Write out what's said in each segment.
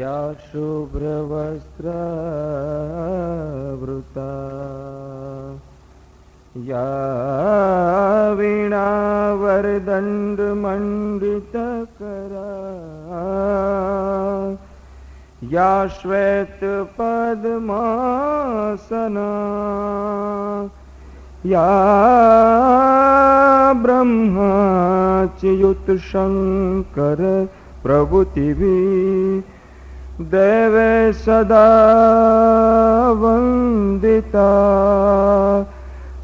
या शुभ्रवस्त्रावृता या वीणावरदण्डमण्डितकरा या श्वेतपद्मासना या ब्रह्माच्युतशङ्कर प्रभृतिभिः देवे सदा वन्दिता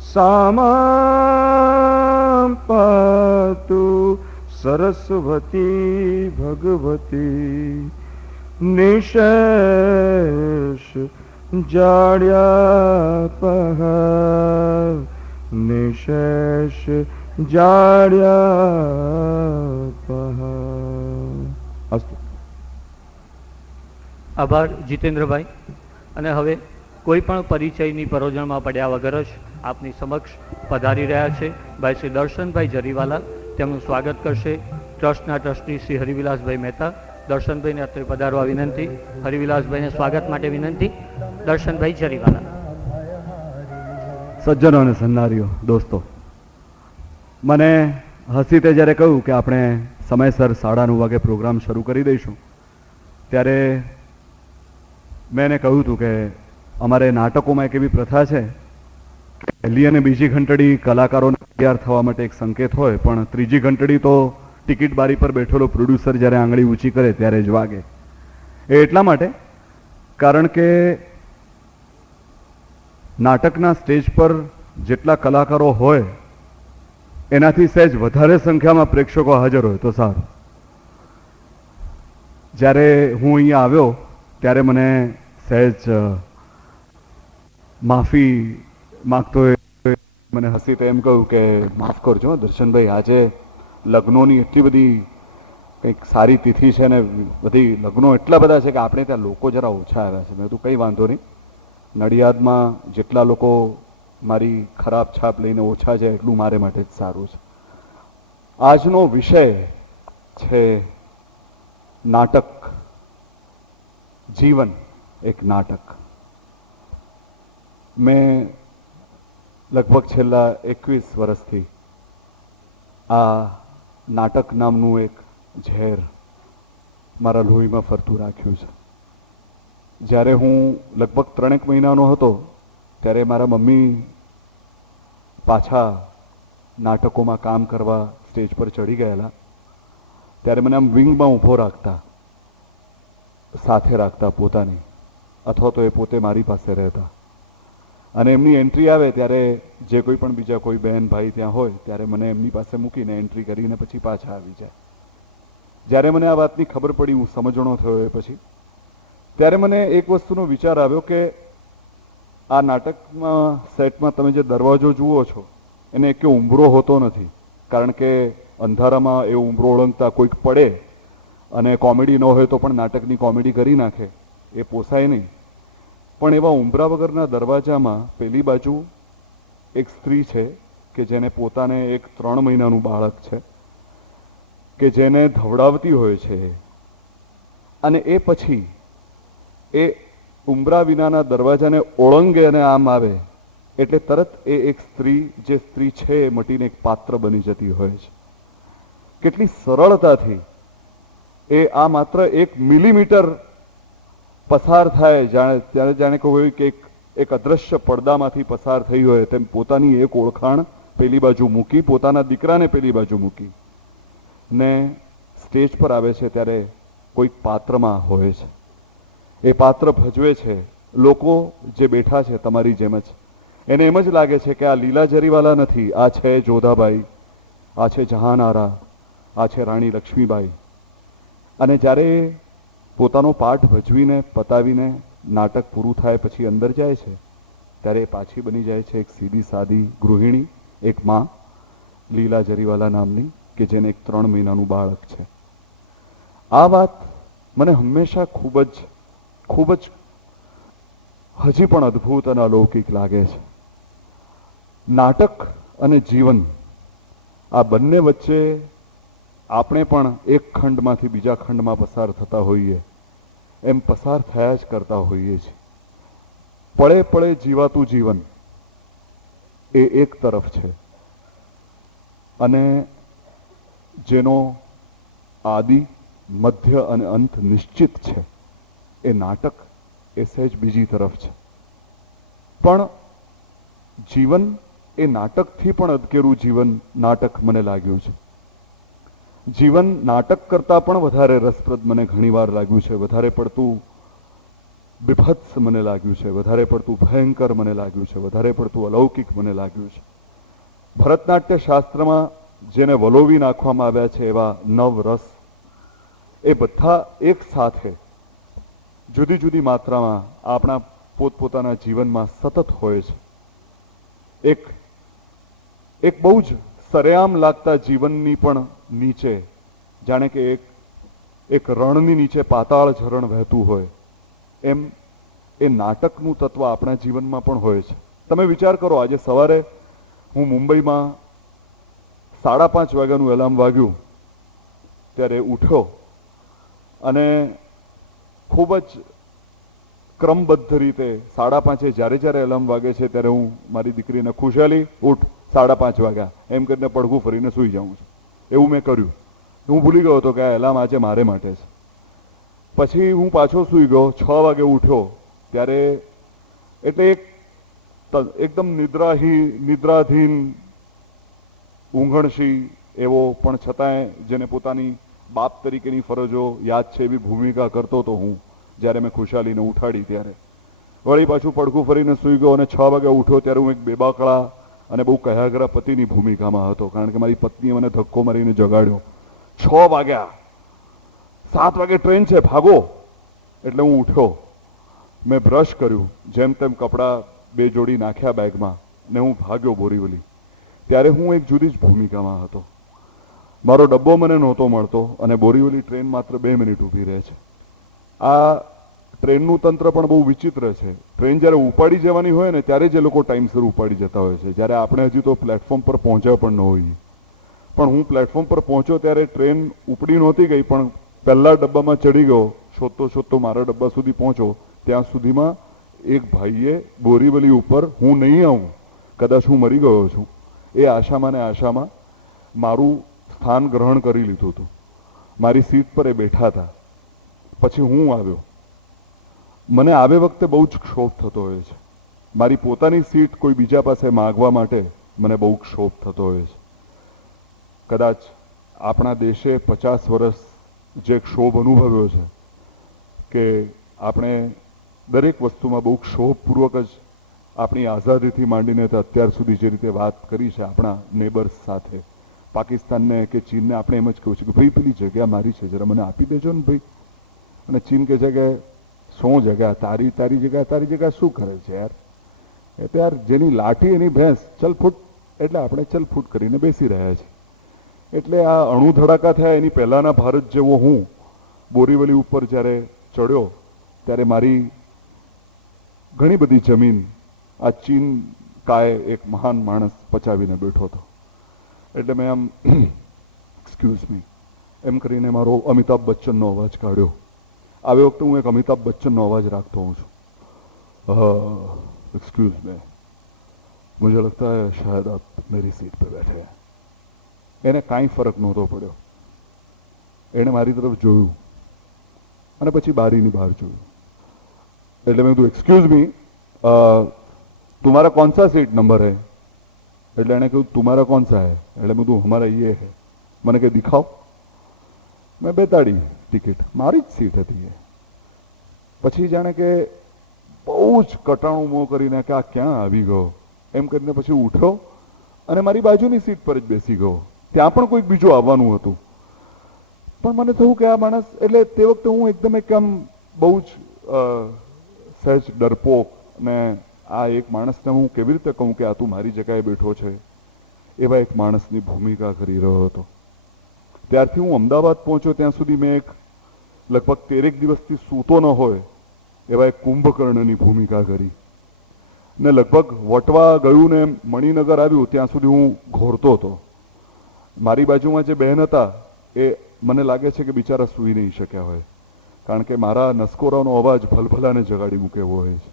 सा मां पातु सरस्वती भगवती निशेष जाड्यापः निशेष जाड्यापः। अस्तु। આભાર જીતેન્દ્રભાઈ. અને હવે કોઈ પણ પરિચયની પરોજણમાં પડ્યા વગર જ આપની સમક્ષ પધારી રહ્યા છે ભાઈ શ્રી દર્શનભાઈ જરીવાલા. તેમનું સ્વાગત કરશે ટ્રસ્ટના ટ્રસ્ટી શ્રી હરિવિલાસભાઈ મહેતા. દર્શનભાઈને અત્રે પધારવા વિનંતી. હરિવિલાસભાઈને સ્વાગત માટે વિનંતી. દર્શનભાઈ જરીવાલા. સજ્જનો અને સન્નારીઓ, દોસ્તો, મને હસીતે જ્યારે કહ્યું કે આપણે સમયસર 9:30 વાગે પ્રોગ્રામ શરૂ કરી દઈશું, ત્યારે મેં એને કહ્યું હતું કે અમારે નાટકોમાં એક એવી પ્રથા છે કે પહેલી અને બીજી ઘંટડી કલાકારોને તૈયાર થવા માટે એક સંકેત હોય, પણ ત્રીજી ઘંટડી તો ટિકિટ બારી પર બેઠેલો પ્રોડ્યુસર જ્યારે આંગળી ઊંચી કરે ત્યારે જ વાગે. એ એટલા માટે કારણ કે નાટકના સ્ટેજ પર જેટલા કલાકારો હોય એનાથી સહેજ વધારે સંખ્યામાં પ્રેક્ષકો હાજર હોય તો સારું. જ્યારે હું અહીંયા આવ્યો ત્યારે મને સહેજ માફી માગતો મને હસી તો એમ કહ્યું કે માફ કરજો દર્શનભાઈ, આજે લગ્નોની એટલી બધી કંઈક સારી તિથિ છે ને બધી લગ્નો એટલા બધા છે કે આપણે ત્યાં લોકો જરા ઓછા આવ્યા છે. મેં તો કંઈ વાંધો નહીં, નડિયાદમાં જેટલા લોકો મારી ખરાબ છાપ લઈને ઓછા છે એટલું મારે માટે જ સારું છે. આજનો વિષય છે નાટક, જીવન એક નાટક. મેં લગભગ છેલ્લા 21 વર્ષથી આ નાટક નામનું એક ઝેર મારા લોહીમાં ફરતું રાખ્યું છે. જ્યારે હું લગભગ 3 મહિનાનો હતો ત્યારે મારા મમ્મી પાછા નાટકોમાં કામ કરવા સ્ટેજ પર ચડી ગયેલા. ત્યારે મને આમ વિંગમાં ઊભો રાખતા, સાથે રાખતા પોતાની, અથવા તો એ પોતે મારી પાસે રહેતા. અને એમની એન્ટ્રી આવે ત્યારે જે કોઈ પણ બીજા કોઈ બહેન ભાઈ ત્યાં હોય ત્યારે મને એમની પાસે મૂકીને એન્ટ્રી કરીને પછી પાછા આવી જાય. જ્યારે મને આ વાતની ખબર પડી, હું સમજણો થયો એ પછી, ત્યારે મને એક વસ્તુનો વિચાર આવ્યો કે આ નાટકમાં સેટમાં તમે જે દરવાજો જુઓ છો એને એક ઉંબરો હોતો નથી, કારણ કે અંધારામાં એ ઉંબરો ઓળંગતા કોઈક પડે અને કોમેડી ન હોય તો પણ નાટકની કોમેડી કરી નાખે, એ પોસાય નહીં. પણ એવા ઉંબરા વગરના દરવાજામાં પેલી બાજુ એક સ્ત્રી છે કે જેને પોતાને એક 3 મહિનાનું બાળક છે કે જેને ધવડાવતી હોય છે, અને એ પછી એ ઉંબરા વિનાના દરવાજાને ઓળંગે અને આમ આવે એટલે તરત એ એક સ્ત્રી, જે સ્ત્રી છે એ મટીને એક પાત્ર બની જતી હોય છે. કેટલી સરળતાથી એ આ માત્ર 1 મિલીમીટર પસાર થાય, જાણે કહ્યું કે એક અદ્રશ્ય પડદામાંથી પસાર થઈ હોય તેમ પોતાની એક ઓળખાણ પેલી બાજુ મૂકી, પોતાના દીકરાને પેલી બાજુ મૂકી ને સ્ટેજ પર આવે છે ત્યારે કોઈક પાત્રમાં હોય છે. એ પાત્ર ભજવે છે. લોકો જે બેઠા છે તમારી જેમ જ, એને એમ જ લાગે છે કે આ લીલા જરીવાલા નથી, આ છે જોધાબાઈ, આ છે જહાનારા, આ છે રાણી લક્ષ્મીબાઈ. અને જ્યારે પોતાનો પાઠ ભજવીને પતાવીને નાટક પૂરું થાય પછી અંદર જાય છે ત્યારે પાછી બની જાય છે એક સીધી સાદી ગૃહિણી, એક માં, લીલા જરીવાલા નામની, કે જેને એક 3 મહિનાનું બાળક છે. આ વાત મને હંમેશા ખૂબ જ હજી પણ અદ્ભુત અને અલૌકિક લાગે છે. નાટક અને જીવન આ બંને વચ્ચે આપણે પણ એક ખંડમાંથી બીજા ખંડમાં પસાર થતા હોઈએ એમ પસાર થયા જ કરતા હોઈએ છીએ. પળે પળે જીવાતું જીવન એ એક તરફ છે અને જેનો આદિ મધ્ય અને અંત નિશ્ચિત છે એ નાટક એ સહેજ બીજી તરફ છે. પણ જીવન એ નાટકથી પણ અદકેરું જીવન નાટક મને લાગ્યું છે. જીવન નાટક કરતાં પણ વધારે રસપ્રદ મને ઘણીવાર લાગ્યું છે, વધારે પડતું બીભત્સ મને લાગ્યું છે, વધારે પડતું ભયંકર મને લાગ્યું છે, વધારે પડતું અલૌકિક મને લાગ્યું છે. ભરતનાટ્ય શાસ્ત્રમાં જેને વલોવી નાખવામાં આવ્યા છે એવા નવ રસ એ બધા એક સાથે જુદી જુદી માત્રામાં આપણા પોતપોતાના જીવનમાં સતત હોય છે. એક બહુ જ સરેઆમ લાગતા જીવનની પણ નીચે જાણે કે એક રણની નીચે પાતાળ ઝરણ વહેતું હોય એમ એ નાટકનું તત્વ આપણા જીવનમાં પણ હોય છે. તમે વિચાર કરો, આજે સવારે હું મુંબઈમાં 5:30 વાગ્યાનું એલાર્મ વાગ્યું ત્યારે ઉઠ્યો અને ખૂબ જ ક્રમબદ્ધ રીતે 5:30 જ્યારે જ્યારે એલાર્મ વાગે છે ત્યારે હું મારી દીકરીને ખુશાલી ઉઠ 5:30 વાગ્યા એમ કરીને પડઘું ફરીને સૂઈ જાઉં છું. એવું મેં કર્યું. હું ભૂલી ગયો હતો કે આ એલાર્મ આજે મારે માટે છે. પછી હું પાછો સૂઈ ગયો, 6 વાગે ઉઠ્યો ત્યારે એટલે એકદમ નિદ્રાધીન ઊંઘણશી એવો પણ છતાંય જેને પોતાની બાપ તરીકેની ફરજો યાદ છે એવી ભૂમિકા કરતો હતો હું જ્યારે મેં ખુશાલીને ઉઠાડી ત્યારે. વળી પાછું પડઘું ફરીને સૂઈ ગયો અને 6 વાગે ઉઠ્યો ત્યારે હું એક બેબાકળા અને બહુ કયાગરા પતિની ભૂમિકામાં હતો, કારણ કે મારી પત્નીએ મને ધક્કો મારીને જગાડ્યો. 6 વાગ્યા, 7 વાગે ટ્રેન છે, ભાગો. એટલે હું ઉઠ્યો, મેં બ્રશ કર્યું, જેમ તેમ કપડાં 2 જોડી નાખ્યા બેગમાં ને હું ભાગ્યો બોરીવલી. ત્યારે હું એક જુદી જ ભૂમિકામાં હતો. મારો ડબ્બો મને નહોતો મળતો અને બોરીવલી ટ્રેન માત્ર 2 મિનિટ ઊભી રહે છે. આ ટ્રેનનું તંત્ર પણ બહુ વિચિત્ર છે. ટ્રેન જ્યારે ઉપાડી જવાની હોય ને ત્યારે જ એ લોકો ટાઈમસર ઉપાડી જતા હોય છે, જ્યારે આપણે હજી તો પ્લેટફોર્મ પર પહોંચ્યા પણ ન હોઈએ. પણ હું પ્લેટફોર્મ પર પહોંચ્યો ત્યારે ટ્રેન ઉપડી નહોતી ગઈ, પણ પહેલા ડબ્બામાં ચડી ગયો, શોધતો મારા ડબ્બા સુધી પહોંચ્યો ત્યાં સુધીમાં એક ભાઈએ બોરીવલી ઉપર હું નહીં આવું, કદાચ હું મરી ગયો છું એ આશામાં મારું સ્થાન ગ્રહણ કરી લીધું હતું. મારી સીટ પર એ બેઠા હતા. પછી હું આવ્યો. મને આવે વખતે બહુ જ ક્ષોભ થતો હોય છે. મારી પોતાની સીટ કોઈ બીજા પાસે માગવા માટે મને બહુ ક્ષોભ થતો હોય છે. કદાચ આપણા દેશે 50 વર્ષ જે ક્ષોભ અનુભવ્યો છે કે આપણે દરેક વસ્તુમાં બહુ ક્ષોભપૂર્વક જ આપણી આઝાદીથી માંડીને અત્યાર સુધી જે રીતે વાત કરી છે આપણા નેબર્સ સાથે, પાકિસ્તાનને કે ચીનને આપણે એમ જ કહ્યું છે કે ભાઈ પેલી જગ્યા મારી છે, જરા મને આપી દેજો ને ભાઈ. અને ચીન કહે છે કે શું જગ્યા તારી જગ્યા શું કરે છે યાર, એ તો યાર જેની લાઠી એની ભેંસ, ચલ ફૂટ. એટલે આપણે ચલ ફૂટ કરીને બેસી રહ્યા છીએ. એટલે આ અણુ ધડાકા થયા એની પહેલાના ભારત જેવો હું બોરીવલી ઉપર જ્યારે ચડ્યો ત્યારે મારી ઘણી બધી જમીન આ ચીન કાય એક મહાન માણસ પચાવીને બેઠો હતો. એટલે મેં આમ એક્સક્યુઝ મી એમ કરીને મારો અમિતાભ બચ્ચનનો અવાજ કાઢ્યો. આવી વખતે હું એક અમિતાભ બચ્ચનનો અવાજ રાખતો હોઉં છું. एक्सक्यूज मी, मुझे लगता है शायद आप मेरी सीट पे बैठे हैं. એને કાંઈ ફરક નહોતો પડ્યો. એણે મારી તરફ જોયું અને પછી બારીની બહાર જોયું. એટલે મેં કીધું एक्सक्यूज मी, तुम्हारा कौन सा सीट नंबर है? એટલે એણે કહ્યું तुम्हारा कौन सा है? એટલે મેં કીધું हमारा ये है. મને કે દિખાઓ. મેં બેતાડી ટિકિટ, મારી જ સીટ હતી એ. પછી જાણે કે બહુ જ કટાણું મોં કરીને કે આ ક્યાં આવી ગયો એમ કરીને પછી ઉઠ્યો અને મારી બાજુની સીટ પર જ બેસી ગયો. ત્યાં પણ કોઈક બીજું આવવાનું હતું. પણ મને થયું કે આ માણસ, એટલે તે વખતે હું એકદમ એક આમ બહુ જ સહેજ ડરપોક ને આ એક માણસને હું કેવી રીતે કહું કે આ તું મારી જગ્યાએ બેઠો છે, એવા એક માણસની ભૂમિકા કરી રહ્યો હતો. ત્યારથી હું અમદાવાદ પહોંચ્યો ત્યાં સુધી મેં એક લગભગ 13 દિવસથી સૂતો ન હોય એવા એક કુંભકર્ણની ભૂમિકા કરી. ને લગભગ વટવા ગયું ને મણિનગર આવ્યું ત્યાં સુધી હું ઘોરતો હતો. મારી બાજુમાં જે બહેન હતા એ મને લાગે છે કે બિચારા સૂઈ નહીં શક્યા હોય. કારણ કે મારા નસકોરાનો અવાજ ભલભલાને જગાડી મૂકે એવો હોય છે.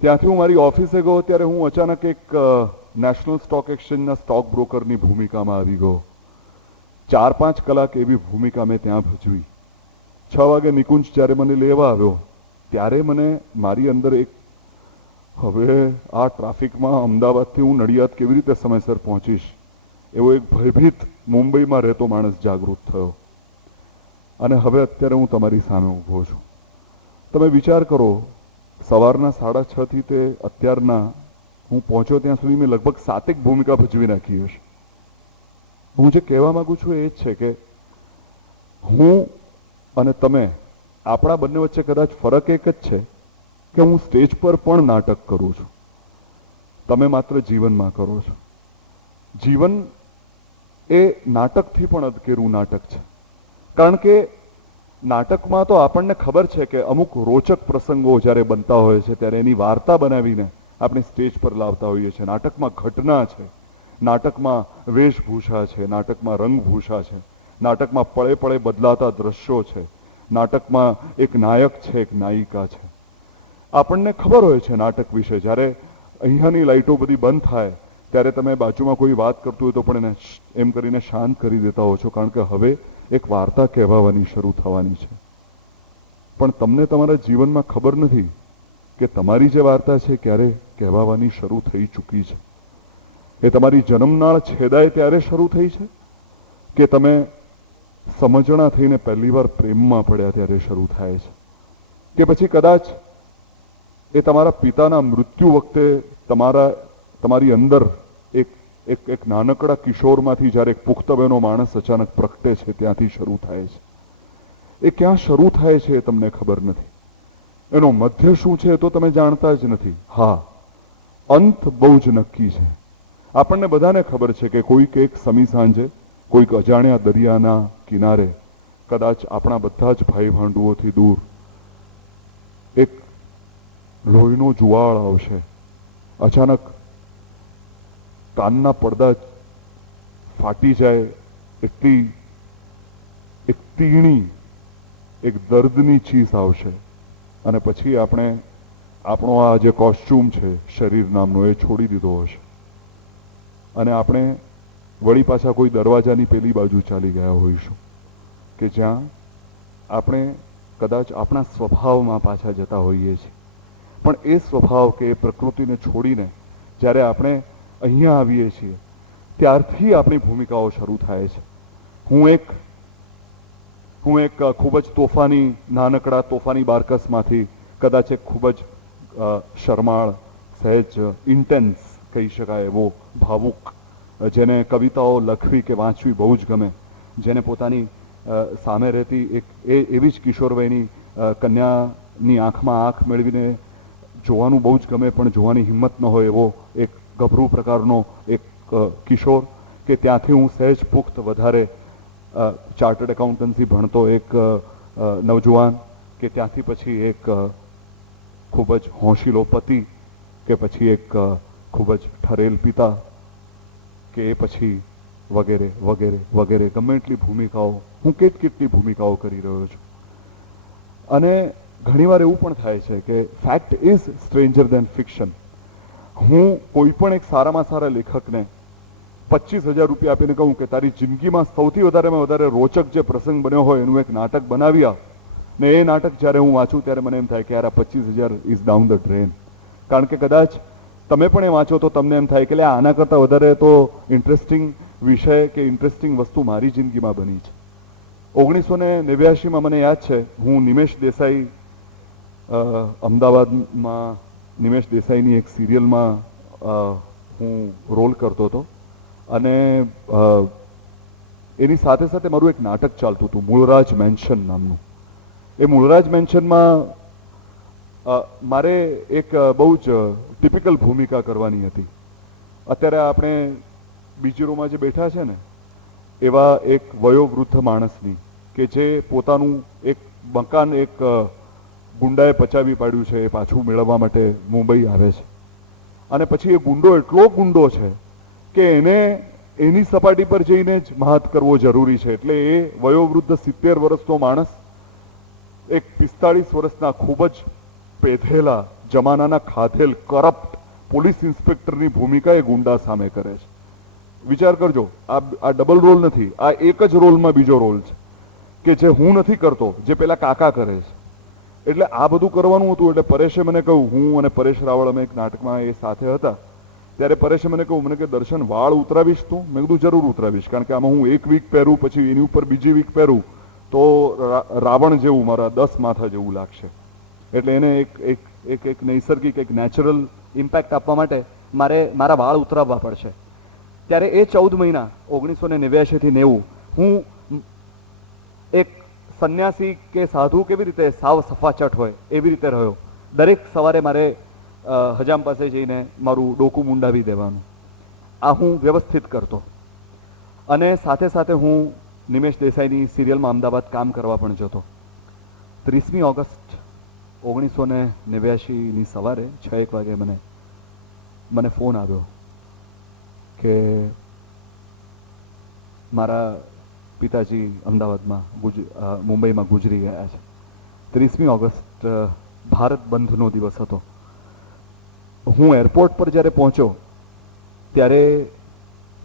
ત્યાંથી હું મારી ઓફિસે ગયો ત્યારે હું અચાનક એક નેશનલ સ્ટોક એક્સચેન્જના સ્ટોક બ્રોકરની ભૂમિકામાં આવી ગયો. 4-5 કલાક એવી ભૂમિકા મેં ત્યાં ભજવી. 6 વાગે નિકુંજ જ્યારે મને લેવા આવ્યો ત્યારે મને મારી અંદર એક હવે આ ટ્રાફિકમાં અમદાવાદથી હું નડિયાદ કેવી રીતે સમયસર પહોંચીશ એવો એક ભયભીત મુંબઈમાં રહેતો માણસ જાગૃત થયો. અને હવે અત્યારે હું તમારી સામે ઊભો છું. તમે વિચાર કરો, સવારના 6:30 થી તે અત્યારના હું પહોંચ્યો ત્યાં સુધી મેં લગભગ 7 ભૂમિકા ભજવી નાખી હશે. હું જે કહેવા માંગુ છું એ જ છે કે હું અને તમે, આપણા બંને વચ્ચે કદાચ ફરક એક જ છે કે હું સ્ટેજ પર પણ નાટક કરું છું, તમે માત્ર જીવનમાં કરો છો. જીવન એ નાટકથી પણ અદકેરું નાટક છે. કારણ કે નાટકમાં તો આપણને ખબર છે કે અમુક રોચક પ્રસંગો જ્યારે બનતા હોય છે ત્યારે એની વાર્તા બનાવીને આપણે સ્ટેજ પર લાવતા હોઈએ છીએ. નાટકમાં ઘટના છે, નાટકમાં વેશભૂષા છે, નાટકમાં રંગભૂષા છે, નાટકમાં પળે પળે બદલાતા દ્રશ્યો છે, નાટકમાં એક નાયક છે, એક નાયિકા છે. આપણને ખબર હોય છે નાટક વિશે. જ્યારે અહીંયાની લાઇટો બધી બંધ થાય ત્યારે તમે બાજુમાં કોઈ વાત કરતું હોય તો પણ એને એમ કરીને શાંત કરી દેતા હો છો, કારણ કે હવે એક વાર્તા કહેવાની શરૂ થવાની છે. પણ તમને તમારા જીવનમાં ખબર નથી કે તમારી જે વાર્તા છે ક્યારે કહેવાની શરૂ થઈ ચૂકી છે. એ તમારી જન્મનાળ છેદાય ત્યારે શરૂ થઈ છે કે તમે સમજણા થઈને પહેલી વાર પ્રેમમાં પડ્યા ત્યારે શરૂ થાય છે, કે પછી કદાચ એ તમારા પિતાના મૃત્યુ વખતે તમારી અંદર એક નાનકડા કિશોરમાંથી જ્યારે એક પુખ્ત વયનો માણસ અચાનક પ્રગટે છે ત્યાંથી શરૂ થાય છે. એ ક્યાં શરૂ થાય છે એ તમને ખબર નથી. એનો મધ્ય શું છે એ તો તમે જાણતા જ નથી. હા, અંત બહુ જ નક્કી છે. આપણને બધાને ખબર છે કે કોઈક એક સમી સાંજે કોઈક અજાણ્યા દરિયાના કિનારે કદાચ આપણા બધા જ ભાઈ ભાંડુઓથી દૂર એક લોહીનો જુવાળ આવશે. અચાનક કાનના પડદા ફાટી જાય એટલી એક તીણી, એક દર્દની ચીસ આવશે અને પછી આપણે આપણો આ જે કોસ્ચ્યુમ છે શરીર નામનો એ છોડી દીધો હશે અને આપણે વળી પાછા કોઈ દરવાજાની પેલી બાજુ ચાલી ગયા હોઈશું કે જ્યાં આપણે કદાચ આપણા સ્વભાવમાં પાછા જતા હોઈએ છીએ. પણ એ સ્વભાવ કે એ પ્રકૃતિને છોડીને જ્યારે આપણે અહીંયા આવીએ છીએ ત્યારથી આપણી ભૂમિકાઓ શરૂ થાય છે. હું એક ખૂબ જ નાનકડા તોફાની બારકસમાંથી કદાચ એક ખૂબ જ શરમાળ, સહેજ ઇન્ટેન્સ કહી શકાય એવો ભાવુક, જેને કવિતાઓ લખવી કે વાંચવી બહુ જ ગમે, જેને પોતાની સામે રહેતી એવી જ કિશોરવયની કન્યાની આંખમાં આંખ મેળવીને જોવાનું બહુ જ ગમે પણ જોવાની હિંમત ન હોય એવો એક ગભરું પ્રકારનો એક કિશોર, કે ત્યાંથી હું સહેજ પુખ્ત વધારે ચાર્ટર્ડ એકાઉન્ટન્સી ભણતો એક નવજુવાન, કે ત્યાંથી પછી એક ખૂબ જ હોંશીલો પતિ, કે પછી એક ખૂબ જ ઠરેલ પિતા, કે એ પછી વગેરે વગેરે વગેરે ગમે એટલી ભૂમિકાઓ, હું કેટલી ભૂમિકાઓ કરી રહ્યો છું. અને ઘણીવાર એવું પણ થાય છે કે fact is stranger than fiction. હું કોઈ પણ એક સારામાં સારા લેખકને 25,000 રૂપિયા આપીને કહું કે તારી જિંદગીમાં સૌથી વધારેમાં વધારે રોચક જે પ્રસંગ બન્યો હોય એનું એક નાટક બનાવી આવ, ને એ નાટક જ્યારે હું વાંચું ત્યારે મને એમ થાય કે યાર આ 25,000 ઇઝ ડાઉન ધ ડ્રેન. કારણ કે કદાચ તમે પણ એ વાંચો તો તમને એમ થાય કે આના કરતાં વધારે તો ઇન્ટરેસ્ટિંગ વિષય કે ઇન્ટરેસ્ટિંગ વસ્તુ મારી જિંદગીમાં બની છે. 1989માં મને યાદ છે, હું નિમેશ દેસાઈ અમદાવાદમાં નિમેશ દેસાઈની એક સિરિયલમાં હું રોલ કરતો હતો અને એની સાથે સાથે મારું એક નાટક ચાલતું હતું મૂળરાજ મેન્શન નામનું. એ મૂળરાજ મેન્શનમાં મારે એક બહુ જ ટિપિકલ ભૂમિકા કરવાની હતી. અત્યારે આપણે બીજી રોમાં જે બેઠા છે ને એવા એક વયોવૃદ્ધ માણસની, કે જે પોતાનું એક મકાન એક ગુંડાએ પચાવી પાડ્યું છે, એ પાછું મેળવવા માટે મુંબઈ આવે છે અને પછી એ ગુંડો એટલો ગુંડો છે કે એને એની સપાટી પર જઈને જ મહાત કરવો જરૂરી છે. એટલે એ વયોવૃદ્ધ 70 વર્ષનો માણસ એક 45 વર્ષના ખૂબ જ પેધેલા જમાનાના ખાધેલ કરપ્ટ પોલીસ ઇન્સ્પેક્ટરની ભૂમિકા એ ગુંડા સામે કરે છે. વિચાર કરજો, આ ડબલ રોલ નથી, આ એક જ રોલમાં બીજો રોલ છે કે જે હું નથી કરતો, જે પેલા કાકા કરે છે. એટલે આ બધું કરવાનું હતું. એટલે પરેશે મને કહ્યું, હું અને પરેશ રાવળ અમે એક નાટકમાં એ સાથે હતા, ત્યારે પરેશે મને કહ્યું, મને કે દર્શન વાળ ઉતરાવીશ તું? મેં કીધું જરૂર ઉતરાવીશ, કારણ કે આમાં હું એક વીક પહેરું, પછી એની ઉપર બીજી વીક પહેરું તો રાવણ જેવું, મારા 10 માથા જેવું લાગશે. એટલે એને એક નૈસર્ગિક, એક નેચરલ ઇમ્પેક્ટ આપવા માટે મારા વાળ ઉતરાવવા પડશે. ત્યારે એ 14 મહિના 1989 થી 90 હું એક સંન્યાસી કે સાધુ કેવી રીતે સાવ સફાચટ હોય એવી રીતે રહ્યો. દરેક સવારે મારે હજામ પાસે જઈને મારું ડોકું મુંડાવી દેવાનું. આ હું વ્યવસ્થિત કરતો. અને સાથે સાથે હું નિમેશ દેસાઈની સિરિયલમાં અમદાવાદ કામ કરવા પણ જતો. 30મી ઓગસ્ટ 1989ની સવારે 6:01 વાગે મને ફોન આવ્યો કે મારા પિતાજી અમદાવાદમાં મુંબઈમાં ગુજરી ગયા છે. 30મી ઓગસ્ટ ભારત બંધનો દિવસ હતો. હું એરપોર્ટ પર જ્યારે પહોંચ્યો ત્યારે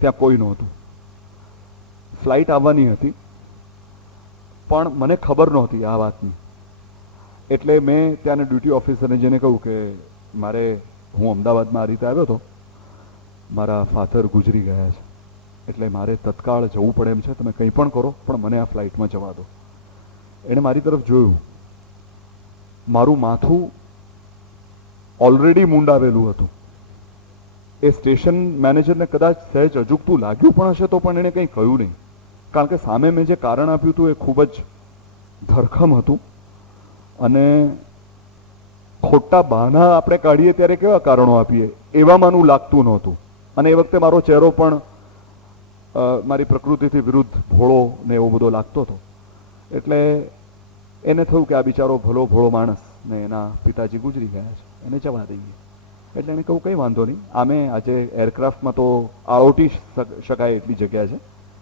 ત્યાં કોઈ નહોતું. ફ્લાઇટ આવવાની હતી પણ મને ખબર નહોતી આ વાતની. એટલે મેં ત્યાંના ડ્યુટી ઓફિસરને જઈને કહ્યું કે હું અમદાવાદમાં આ રીતે આવ્યો હતો, મારા ફાધર ગુજરી ગયા છે, એટલે મારે તત્કાળ જવું પડે એમ છે, તમે કંઈ પણ કરો પણ મને આ ફ્લાઇટમાં જવા દો. એણે મારી તરફ જોયું. મારું માથું ઓલરેડી મુંડાવેલું હતું. એ સ્ટેશન મેનેજરને કદાચ સહેજ અજુગતું લાગ્યું પણ હશે તો પણ એણે કંઈ કહ્યું નહીં, કારણ કે સામે મેં જે કારણ આપ્યું હતું એ ખૂબ જ ધરખમ હતું. અને ખોટા બહાના આપણે કાઢીએ ત્યારે કેવા કારણો આપીએ એવામાંનું લાગતું નહોતું. અને એ વખતે મારો ચહેરો પણ મારી પ્રકૃતિથી વિરુદ્ધ ભોળો ને એવો બધો લાગતો હતો. એટલે એને થયું કે આ બિચારો ભોળો માણસ ને એના પિતાજી ગુજરી ગયા છે, એને જવા દઈએ. એટલે એને કહું કંઈ વાંધો નહીં, આમે આજે એરક્રાફ્ટમાં તો આળોટી શકાય એટલી જગ્યા છે,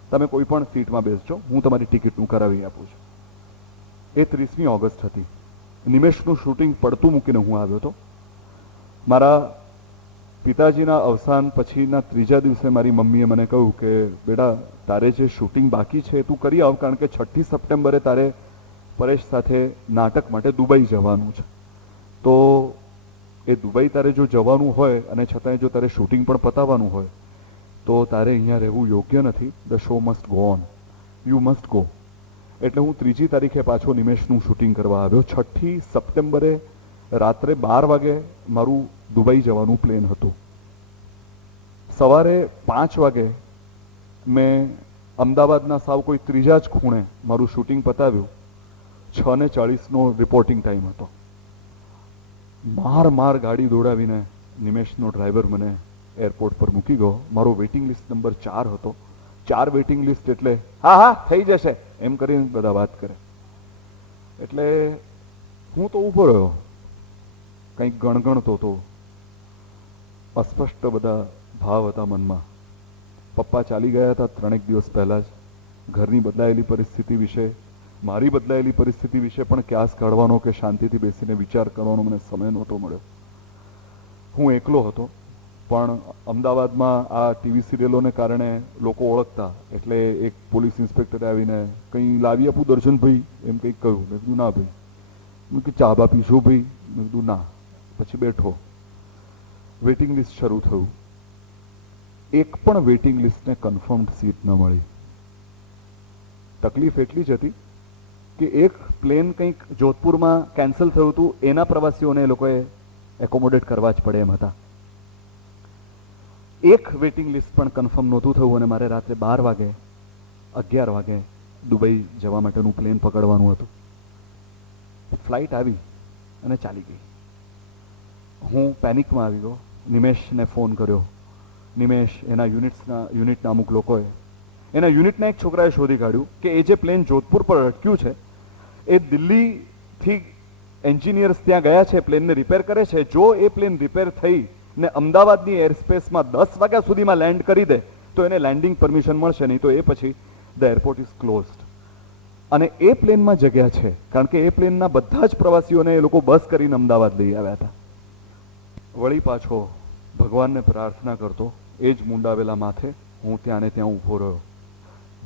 તમે કોઈ પણ સીટમાં બેસજો, હું તમારી ટિકિટનું કરાવી આપું છું. એ 30મી ઓગસ્ટ હતી. નિમેશનું શૂટિંગ પડતું મૂકીને હું આવ્યો હતો. મારા પિતાજીના અવસાન પછીના 3જા દિવસે મારી મમ્મીએ મને કહ્યું કે બેટા તારે જે શૂટિંગ બાકી છે એ તું કરી આવ, કારણ કે 6ઠી સપ્ટેમ્બરે તારે પરેશ સાથે નાટક માટે દુબઈ જવાનું છે. તો એ દુબઈ તારે જો જવાનું હોય અને છતાંય જો તારે શૂટિંગ પણ પતાવવાનું હોય તો તારે અહીંયા રહેવું યોગ્ય નથી. The show must go on, you must go. એટલે હું 3જી તારીખે પાછો નિમેશનું શૂટિંગ કરવા આવ્યો. 6ઠી સપ્ટેમ્બરે રાત્રે 12 વાગે મારું દુબઈ જવાનું પ્લેન હતું. સવારે 5 વાગે મેં અમદાવાદના સાવ કોઈ 3જા જ ખૂણે મારું શૂટિંગ પતાવ્યું. 6:40નો રિપોર્ટિંગ ટાઈમ હતો. માર ગાડી દોડાવીને નિમેશનો ડ્રાઈવર મને એરપોર્ટ પર મૂકી ગયો. મારો વેઇટિંગ લિસ્ટ નંબર 4 હતો. 4 વેઇટિંગ લિસ્ટ એટલે હા થઈ જશે એમ કરીને બધા વાત કરે. એટલે હું તો ઊભો રહ્યો, કંઈક ગણગણતો હતો. અસ્પષ્ટ બધા ભાવ હતા મનમાં. પપ્પા ચાલી ગયા હતા 3 દિવસ પહેલા જ. ઘરની બદલાયેલી પરિસ્થિતિ વિશે, મારી બદલાયેલી પરિસ્થિતિ વિશે પણ ક્યાસ કાઢવાનો કે શાંતિથી બેસીને વિચાર કરવાનો મને સમય નહોતો મળ્યો. હું એકલો હતો. પણ અમદાવાદમાં આ ટીવી સિરિયલોને કારણે લોકો ઓળખતા, એટલે એક પોલીસ ઇન્સ્પેક્ટરે આવીને કંઈ લાવી આપું દર્શનભાઈ એમ કંઈક કહ્યું. મેં કીધું ના ભાઈ. મેં કીધું ચા બા પીશો ભાઈ? મેં કીધું ના. પછી બેઠો. વેઇટિંગ લિસ્ટ શરૂ થયું. એક પણ વેઇટિંગ લિસ્ટને કન્ફર્મ્ડ સીટ ન મળી. તકલીફ એટલી જ હતી કે એક પ્લેન કંઈક જોધપુરમાં કેન્સલ થયું હતું, એના પ્રવાસીઓને એ લોકોએ એકોમોડેટ કરવા જ પડે એમ હતા. એક વેઇટિંગ લિસ્ટ પણ કન્ફર્મ નહોતું થયું અને મારે રાત્રે 12 વાગે 11 વાગે દુબઈ જવા માટેનું પ્લેન પકડવાનું હતું. ફ્લાઇટ આવી અને ચાલી ગઈ. હું પેનિકમાં આવી ગયો. નિમેશને ફોન કર્યો. નિમેશ, એના યુનિટના અમુક લોકોએ, એના યુનિટના એક છોકરાએ શોધી કાઢ્યું કે એ જે પ્લેન જોધપુર પર અટક્યું છે એ દિલ્હીથી એન્જિનિયર્સ ત્યાં ગયા છે, પ્લેનને રિપેર કરે છે. જો એ પ્લેન રિપેર થઈ ને અમદાવાદની એરસ્પેસમાં 10 વાગ્યા સુધીમાં લેન્ડ કરી દે તો એને લેન્ડિંગ પરમિશન મળશે, નહીં તો એ પછી ધ એરપોર્ટ ઇઝ ક્લોઝડ. અને એ પ્લેનમાં જગ્યા છે, કારણ કે એ પ્લેનના બધા જ પ્રવાસીઓને એ લોકો બસ કરીને અમદાવાદ લઈ આવ્યા હતા. વળી પાછો ભગવાનને પ્રાર્થના કરતો એ જ મુંડાવેલા માથે હું ત્યાં ને ત્યાં ઊભો રહ્યો.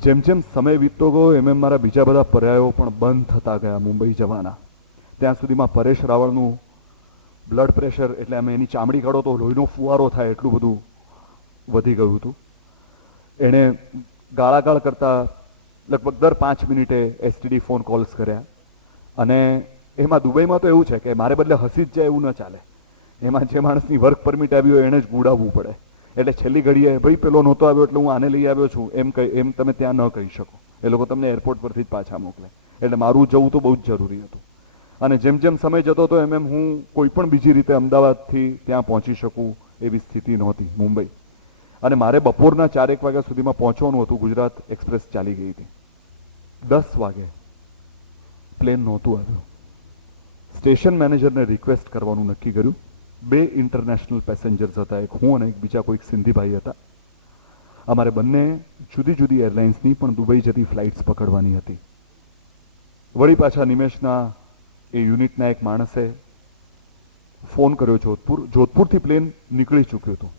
જેમ જેમ સમય વીતતો ગયો એમ એમ મારા બીજા બધા પર્યાયો પણ બંધ થતા ગયા મુંબઈ જવાના. ત્યાં સુધીમાં પરેશ રાવળનું બ્લડ પ્રેશર, એટલે અમે એની ચામડી કાઢો તો લોહીનો ફુવારો થાય એટલું બધું વધી ગયું હતું. એણે ગાળાગાળ કરતા લગભગ દર 5 મિનિટે એસટીડી ફોન કોલ્સ કર્યા. અને એમાં દુબઈમાં તો એવું છે કે મારે બદલે હસી જ જાય એવું ન ચાલે. એમાં જે માણસની વર્ક પરમિટ આવી હોય એને જ ગુડાવવું પડે. એટલે છેલ્લી ઘડીએ ભાઈ પેલો નહોતો આવ્યો એટલે હું આને લઈ આવ્યો છું એમ તમે ત્યાં ન કહી શકો. એ લોકો તમને એરપોર્ટ પરથી જ પાછા મોકલે. એટલે મારું જવું તો બહુ જ જરૂરી હતું. અને જેમ જેમ સમય જતો હતો એમ હું કોઈ પણ બીજી રીતે અમદાવાદથી ત્યાં પહોંચી શકું એવી સ્થિતિ નહોતી મુંબઈ. અને મારે બપોરના 4-1 વાગ્યા સુધીમાં પહોંચવાનું હતું. ગુજરાત એક્સપ્રેસ ચાલી ગઈ હતી. 10 વાગે પ્લેન નહોતું આવ્યું. સ્ટેશન મેનેજરને રિક્વેસ્ટ કરવાનું નક્કી કર્યું. 2 ઇન્ટરનેશનલ પેસેન્જર્સ હતા, એક હું અને એક બીજા કોઈક સિંધીભાઈ હતા. અમારે બંને જુદી જુદી એરલાઇન્સની પણ દુબઈ જતી ફ્લાઇટ્સ પકડવાની હતી. વળી પાછા નિમેશના એ યુનિટના એક માણસે ફોન કર્યો જોધપુરથી પ્લેન નીકળી ચૂક્યું હતું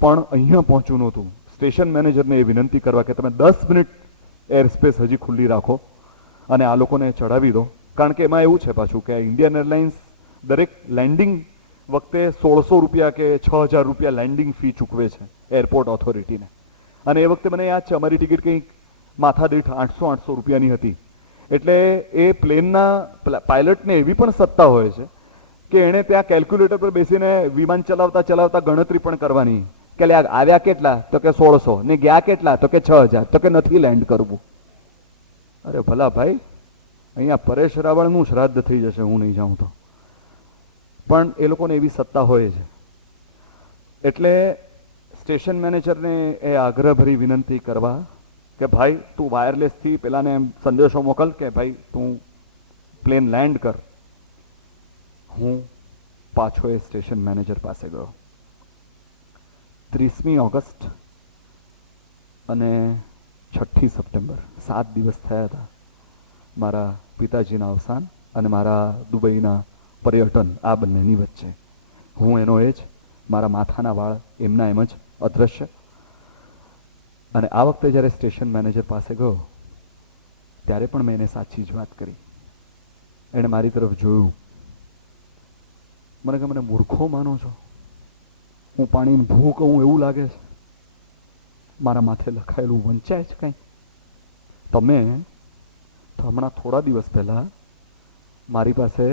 પણ અહીંયા પહોંચ્યું નહોતું. સ્ટેશન મેનેજરને એ વિનંતી કરવા કે તમે 10 મિનિટ એર સ્પેસ હજી ખુલ્લી રાખો અને આ લોકોને ચડાવી દો. કારણ કે એમાં એવું છે પાછું કે ઇન્ડિયન એરલાઇન્સ દરેક લેન્ડિંગ વખતે 1600 રૂપિયા કે 6000 રૂપિયા લેન્ડિંગ ફી ચૂકવે છે એરપોર્ટ ઓથોરિટીને. અને એ વખતે મને યાદ છે અમારી ટિકિટ કંઈક માથાદીઠ 800 રૂપિયાની હતી. એટલે એ પ્લેનના પાયલટને એવી પણ સત્તા હોય છે કે એણે ત્યાં કેલ્ક્યુલેટર પર બેસીને વિમાન ચલાવતા ચલાવતા ગણતરી પણ કરવાની કે આવ્યા કેટલા તો કે 1600 ને ગયા કેટલા તો કે 6000 તો કે નથી લેન્ડ કરવું. અરે ભલા ભાઈ, અહીંયા પરેશ રાવળનું શ્રાદ્ધ થઈ જશે હું નહીં જાઉં તો. પણ એ લોકોને એવી સત્તા હોય છે. એટલે સ્ટેશન મેનેજરને એ આગ્રહભરી વિનંતી કરવા કે ભાઈ તું વાયરલેસથી પેલાને સંદેશો મોકલ કે ભાઈ તું પ્લેન લેન્ડ કર. હું પાછો એ સ્ટેશન મેનેજર પાસે ગયો. 30મી ઓગસ્ટ અને 6ઠી સપ્ટેમ્બર 7 દિવસ થયા હતા મારા પિતાજીના અવસાન અને મારા દુબઈના પર્યટન આ બંનેની વચ્ચે. હું એનો એ જ, મારા માથાના વાળ એમના એમ જ અદ્રશ્ય. અને આ વખતે જ્યારે સ્ટેશન મેનેજર પાસે ગયો ત્યારે પણ મેં એને સાચી જ વાત કરી. એણે મારી તરફ જોયું. મને કે મને મૂર્ખો માનો છો? હું પાણીને ભૂ કહું એવું લાગે છે? મારા માથે લખાયેલું વંચાય છે કંઈ? તમે તો હમણાં થોડા દિવસ પહેલાં મારી પાસે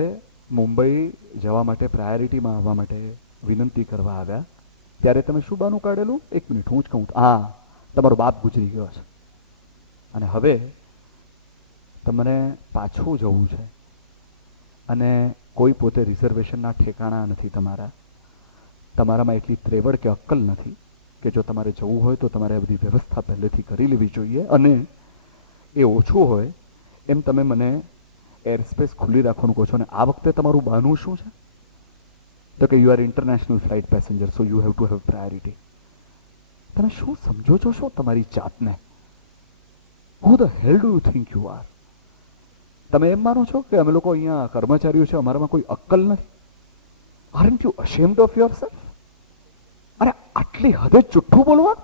મુંબઈ જવા માટે પ્રાયોરિટીમાં આવવા માટે વિનંતી કરવા આવ્યા ત્યારે તમે શું બાનું કાઢેલું? 1 મિનિટ હું જ કહું. હા, તમારો બાપ ગુજરી ગયો છે અને હવે તમને પાછું જવું છે અને કોઈ પોતે રિઝર્વેશનના ઠેકાણા નથી તમારામાં એટલી ત્રેવડ કે અક્કલ નથી કે જો તમારે જવું હોય તો તમારે આ બધી વ્યવસ્થા પહેલેથી કરી લેવી જોઈએ. અને એ ઓછું હોય એમ તમે મને એર સ્પેસ ખુલ્લી રાખવાનું કહો છો. અને આ વખતે તમારું બહાનું શું છે? તો કે you are international flight passenger so you have to have priority. તમે શું સમજો છો શું તમારી જાતને? Who the hell do you think you are? તમે એમ માનો છો કે અમે લોકો અહીંયા કર્મચારીઓ છે અમારામાં કોઈ અક્કલ નથી? Aren't you અશેમ્ડ of yourself? અરે આટલી હદે જુઠ્ઠું બોલવા?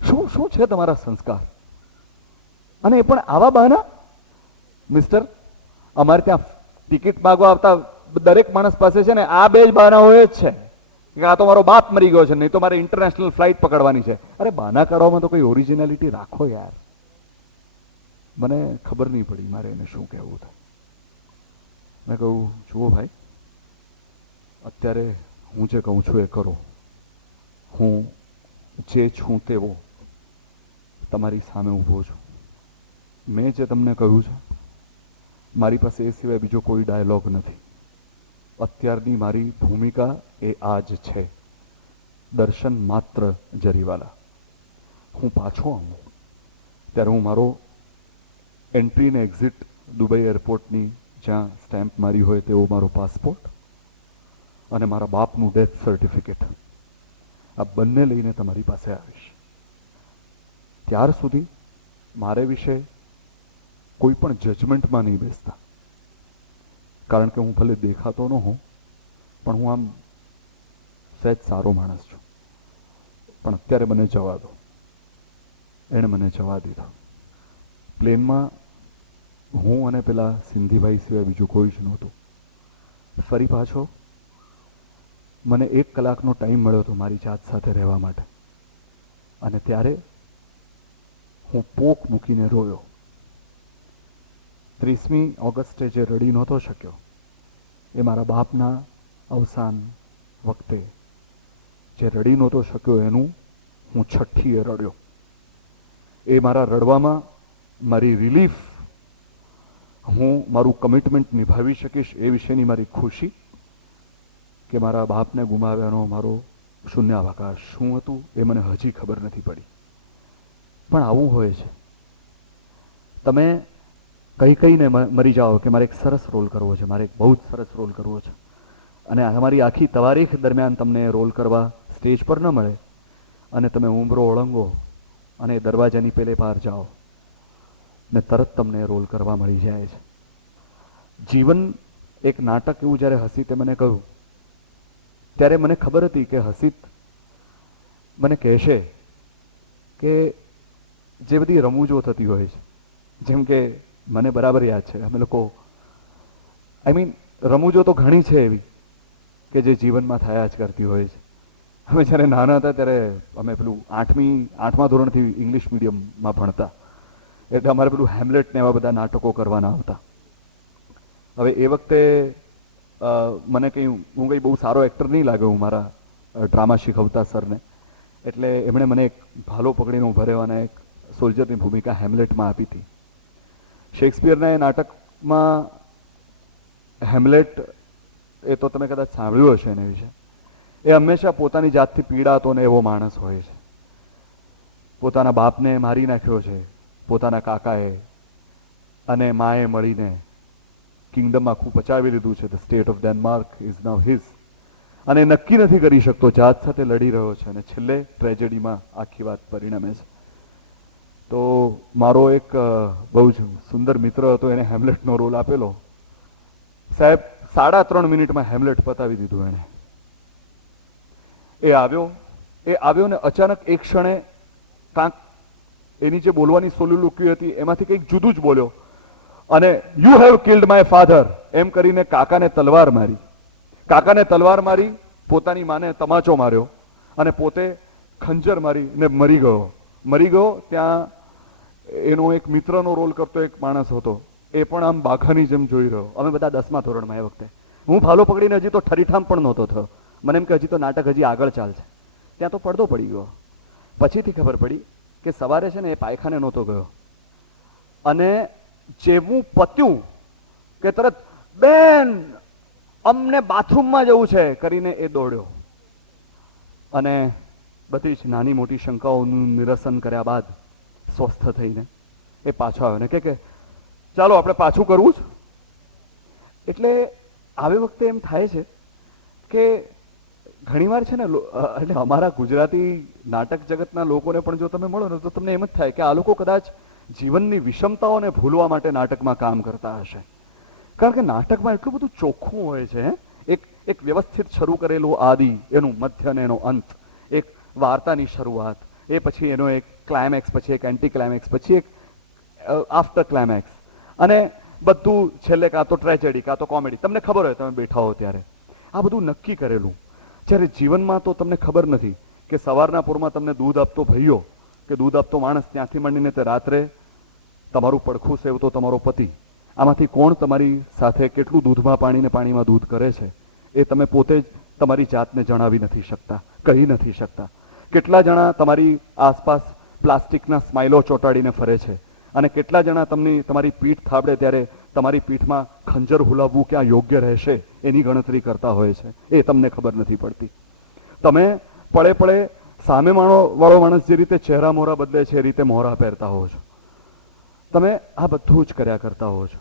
શું શું છે તમારા સંસ્કાર? અને એ પણ આવા બહાના? મિસ્ટર, અમારે ત્યાં ટિકિટ માગવા આવતા દરેક માણસ પાસે છે ને આ 2 જ બહાના હોય જ છે કે આ તો મારો બાપ મરી ગયો છે, નહીં તો મારે ઇન્ટરનેશનલ ફ્લાઇટ પકડવાની છે. અરે બહાના કાઢવામાં તો કોઈ ઓરિજિનાલિટી રાખો યાર. મને ખબર નહીં પડી મારે એને શું કહેવું થાય. મેં કહ્યું જુઓ ભાઈ, અત્યારે હું જે કહું છું એ કરો. હું જે છું તેવો તમારી સામે ઊભો છું. મેં જે તમને કહ્યું છે મારી પાસે એ સિવાય બીજો કોઈ ડાયલોગ નથી. અત્યારની મારી ભૂમિકા એ આ જ છે. દર્શન માત્ર જરીવાલા. હું પાછો આવું ત્યારે હું મારો એન્ટ્રી ને એક્ઝિટ દુબઈ એરપોર્ટની જ્યાં સ્ટેમ્પ મારી હોય તેવો મારો પાસપોર્ટ અને મારા બાપનું ડેથ સર્ટિફિકેટ આ બંને લઈને તમારી પાસે આવીશ. ત્યાર સુધી મારે વિશે કોઈ પણ જજમેન્ટમાં નહીં બેસતા, કારણ કે હું ભલે દેખાતો ન હોઉં, પણ હું આમ સહેજ સારો માણસ છું. પણ અત્યારે મને જવા દો. એણે મને જવા દીધો. પ્લેનમાં હું અને પેલા સિંધીભાઈ સિવાય બીજું કોઈ જ નહોતું. ફરી પાછો મને 1 કલાકનો ટાઈમ મળ્યો હતો મારી જાત સાથે રહેવા માટે, અને ત્યારે હું પોક મૂકીને રોયો. 30મી ઓગસ્ટે જે રડી નહોતો શક્યો, એ મારા બાપના અવસાન વખતે જે રડી નહોતો શક્યો એનું હું 6ઠીએ રડ્યો. એ મારા રડવામાં મારી રિલીફ, હું મારું કમિટમેન્ટ નિભાવી શકીશ એ વિશેની મારી ખુશી, કે મારા બાપને ગુમાવ્યાનો મારો શૂન્યાવકાશ શું હતું એ મને હજી ખબર નથી પડી. પણ આવું હોય છે, તમે કહીને મરી જાઓ કે મારે એક સરસ રોલ કરવો છે, મારે એક બહુ જ સરસ રોલ કરવો છે, અને અમારી આખી તવારીખ દરમિયાન તમને રોલ કરવા સ્ટેજ પર ન મળે, અને તમે ઉંબરો ઓળંગો અને દરવાજાની પેલે પાર જાઓ ને તરત તમને રોલ કરવા મળી જાય છે. જીવન એક નાટક એવું જ્યારે હસીતે મને કહ્યું, ત્યારે મને ખબર હતી કે હસીત મને કહેશે કે જે બધી રમૂજો થતી હોય છે, જેમ કે મને બરાબર યાદ છે, અમે લોકો રમૂજો તો ઘણી છે એવી કે જે જીવનમાં થયા જ કરતી હોય છે. અમે જ્યારે નાના હતા ત્યારે અમે પેલું 8મા ધોરણથી ઇંગ્લિશ મીડિયમમાં ભણતા, એટલે અમારે પેલું હેમલેટ ને એવા બધા નાટકો કરવાના આવતા. હવે એ વખતે મને હું કંઈ બહુ સારો એક્ટર નહીં લાગ્યો હું મારા ડ્રામા શીખવતા સરને, એટલે એમણે મને એક ભાલો પકડીને ઉભા રહેવાના એક સોલ્જરની ભૂમિકા હેમલેટમાં આપી હતી. શેક્સપિયરના એ નાટકમાં હેમલેટ, એ તો તમે કદાચ સાંભળ્યું હશે એના વિશે, એ હંમેશા પોતાની જાતથી પીડાતો ને એવો માણસ હોય છે. પોતાના બાપને મારી નાખ્યો છે પોતાના કાકાએ, અને માએ મળીને કિંગડમ આખું પચાવી લીધું છે. The state of Denmark is now his, અને નક્કી નથી કરી શકતો, જાત સાથે લડી રહ્યો છે, અને છેલ્લે ટ્રેજેડીમાં આખી વાત પરિણમે છે. તો મારો એક બહુ જ સુંદર મિત્ર હતો, એને હેમલેટનો રોલ આપેલો. સાહેબ 3.5 મિનિટમાં હેમલેટ પતાવી દીધું એણે. એ આવ્યો ને અચાનક એક ક્ષણે કાંક એની જે બોલવાની સોલિલોક્વી હતી એમાંથી કંઈક જુદું જ બોલ્યો, અને you have killed my father એમ કરીને કાકાને તલવાર મારી, પોતાની માને તમાચો માર્યો, અને પોતે ખંજર મારીને મરી ગયો. ત્યાં એનો એક મિત્રનો રોલ કરતો એક માણસ હતો, એ પણ આમ બાઘાની જેમ જોઈ રહ્યો. અમે બધા 10મા ધોરણમાં એ વખતે, હું ફાલો પકડીને હજી તો ઠરીઠામ પણ નહોતો થયો. મને એમ કે હજી તો નાટક હજી આગળ ચાલશે. ત્યાં તો પડદો પડી ગયો. પછીથી ખબર પડી કે સવારે છે ને એ પાયખાને નહોતો ગયો, અને જેવું પત્યું કે તરત બેન અમને બાથરૂમમાં જવું છે કરીને એ દોડ્યો, અને બધી જ નાની મોટી શંકાઓનું નિરસન કર્યા બાદ સ્વસ્થ થઈને એ પાછો આવ્યો ને કે ચાલો આપણે પાછું કરવું જ. એટલે આવી વખતે એમ થાય છે કે ઘણીવાર છે ને, એટલે અમારા ગુજરાતી નાટક જગતના લોકોને પણ જો તમે મળો ને તો તમને એમ જ થાય કે આ લોકો કદાચ જીવનની વિષમતાઓને ભૂલવા માટે નાટકમાં કામ કરતા હશે. કારણ કે નાટકમાં એટલું બધું ચોખ્ખું હોય છે. એક વ્યવસ્થિત શરૂ કરેલું આદિ, એનું મધ્ય ને એનો અંત, એક વાર્તાની શરૂઆત, એ પછી એનો એક ક્લાઇમેક્સ, પછી એક એન્ટી ક્લાઇમેક્સ, પછી એક આફ્ટર ક્લાઇમેક્સ, અને બધું છેલ્લે કાં તો ટ્રેજેડી કાં તો કોમેડી. તમને ખબર હોય તમે બેઠા હો ત્યારે આ બધું નક્કી કરેલું. જ્યારે જીવનમાં તો તમને ખબર નથી કે સવારના પૂરમાં તમને દૂધ આપતો ભાઈઓ કે દૂધ આપતો માણસ, ત્યાંથી માંડીને તે રાત્રે તમારું પડખું સેવતો તમારો પતિ, આમાંથી કોણ તમારી સાથે કેટલું દૂધમાં પાણીમાં દૂધ કરે છે એ તમે પોતે જ તમારી જાતને જણાવી નથી શકતા, કહી નથી શકતા. કેટલા જણા તમારી આસપાસ પ્લાસ્ટિકના સ્માઇલો ચોંટાડીને ફરે છે, અને કેટલા જણા તમારી પીઠ થાબડે ત્યારે તમારી પીઠમાં ખંજર હુલાવવું ક્યાં યોગ્ય રહેશે એની ગણતરી કરતા હોય છે. એ તમને ખબર નથી પડતી. તમે પળે સામે વાળો માણસ જે રીતે ચહેરા મોહરા બદલે છે એ રીતે મોહરા પહેરતા હોવ છો. તમે આ બધું જ કર્યા કરતા હોવ છો,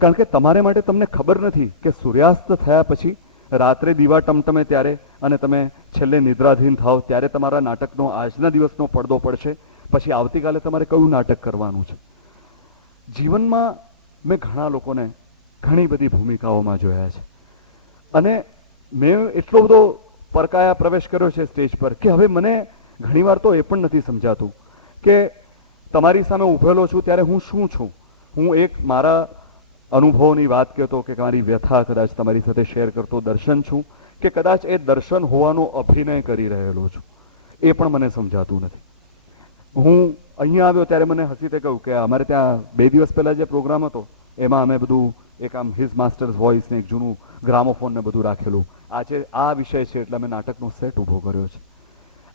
કારણ કે તમારે માટે તમને ખબર નથી કે સૂર્યાસ્ત થયા પછી રાત્રે દીવા ટમટમે ત્યારે, અને તમે છેલ્લે નિદ્રાધીન થાવ ત્યારે તમારા નાટકનો આજના દિવસનો પડદો પડશે. પછી આવતીકાલે તમારે કયું નાટક કરવાનું છે. જીવનમાં મેં ઘણા લોકોને ઘણી બધી ભૂમિકાઓમાં જોયા છે અને મેં એટલો બધો પરકાયા પ્રવેશ કર્યો છે સ્ટેજ પર કે હવે મને ઘણીવાર તો એ પણ નથી સમજાતું કે તમારી સામે ઊભેલો છું ત્યારે હું શું છું. હું એક મારા અનુભવોની વાત કહેતો કે મારી વ્યથા કદાચ તમારી સાથે શેર કરતો દર્શન છું કે કદાચ એ દર્શન હોવાનો અભિનય કરી રહેલો છું, એ પણ મને સમજાતું નથી. હું અહીંયા આવ્યો ત્યારે મને હસીતે કહ્યું કે અમારે ત્યાં 2 દિવસ પહેલા જે પ્રોગ્રામ હતો એમાં અમે બધું એક આમ હિઝ માસ્ટર્સ વોઇસ ને એક જૂનું ગ્રામોફોન ને બધું રાખેલું. આજે આ વિષય છે એટલે અમે નાટકનો સેટ ઊભો કર્યો છે.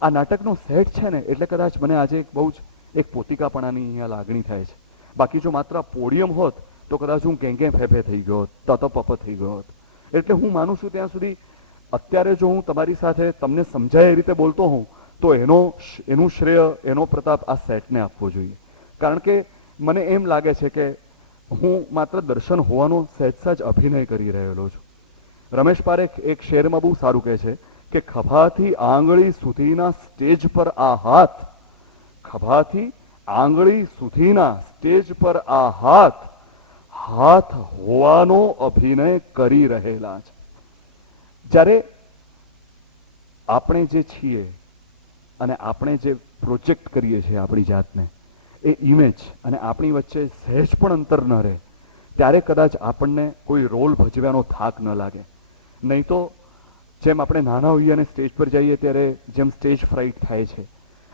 આ નાટકનો સેટ છે ને એટલે કદાચ મને આજે બહુ જ એક પોતિકાપણાની અહીંયા લાગણી થાય છે. બાકી જો માત્ર પોડિયમ હોત તો કદાચ હું કેંગે ફેફે થઈ ગયો હોત, તતપપ થઈ ગયો હોત. એટલે હું માનું છું ત્યાં સુધી અત્યારે જો હું તમારી સાથે તમને સમજાય એ રીતે બોલતો હોઉં તો એનું શ્રેય, એનો પ્રતાપ આ સેટને આપવો જોઈએ. કારણ કે મને એમ લાગે છે કે હું માત્ર દર્શન હોવાનો સહેજ અભિનય કરી રહેલો છું. રમેશ પારેખ એક શેરમાં બહુ સારું કહે છે કે ખભાથી આંગળી સુધીના સ્ટેજ પર આ હાથ, ખભાથી આંગળી સુધીના સ્ટેજ પર આ હાથ હોવાનો અભિનય કરી રહેલા છે. જ્યારે આપણે જે છીએ અને આપણે જે પ્રોજેક્ટ કરીએ છીએ આપણી જાતને, એ ઇમેજ અને આપણી વચ્ચે સહેજ પણ અંતર ન રહે ત્યારે કદાચ આપણને કોઈ રોલ ભજવ્યાનો થાક ન લાગે. નહીં તો જેમ આપણે નાના હોઈએ અને સ્ટેજ પર જઈએ ત્યારે જેમ સ્ટેજ ફ્રાઇટ થાય છે,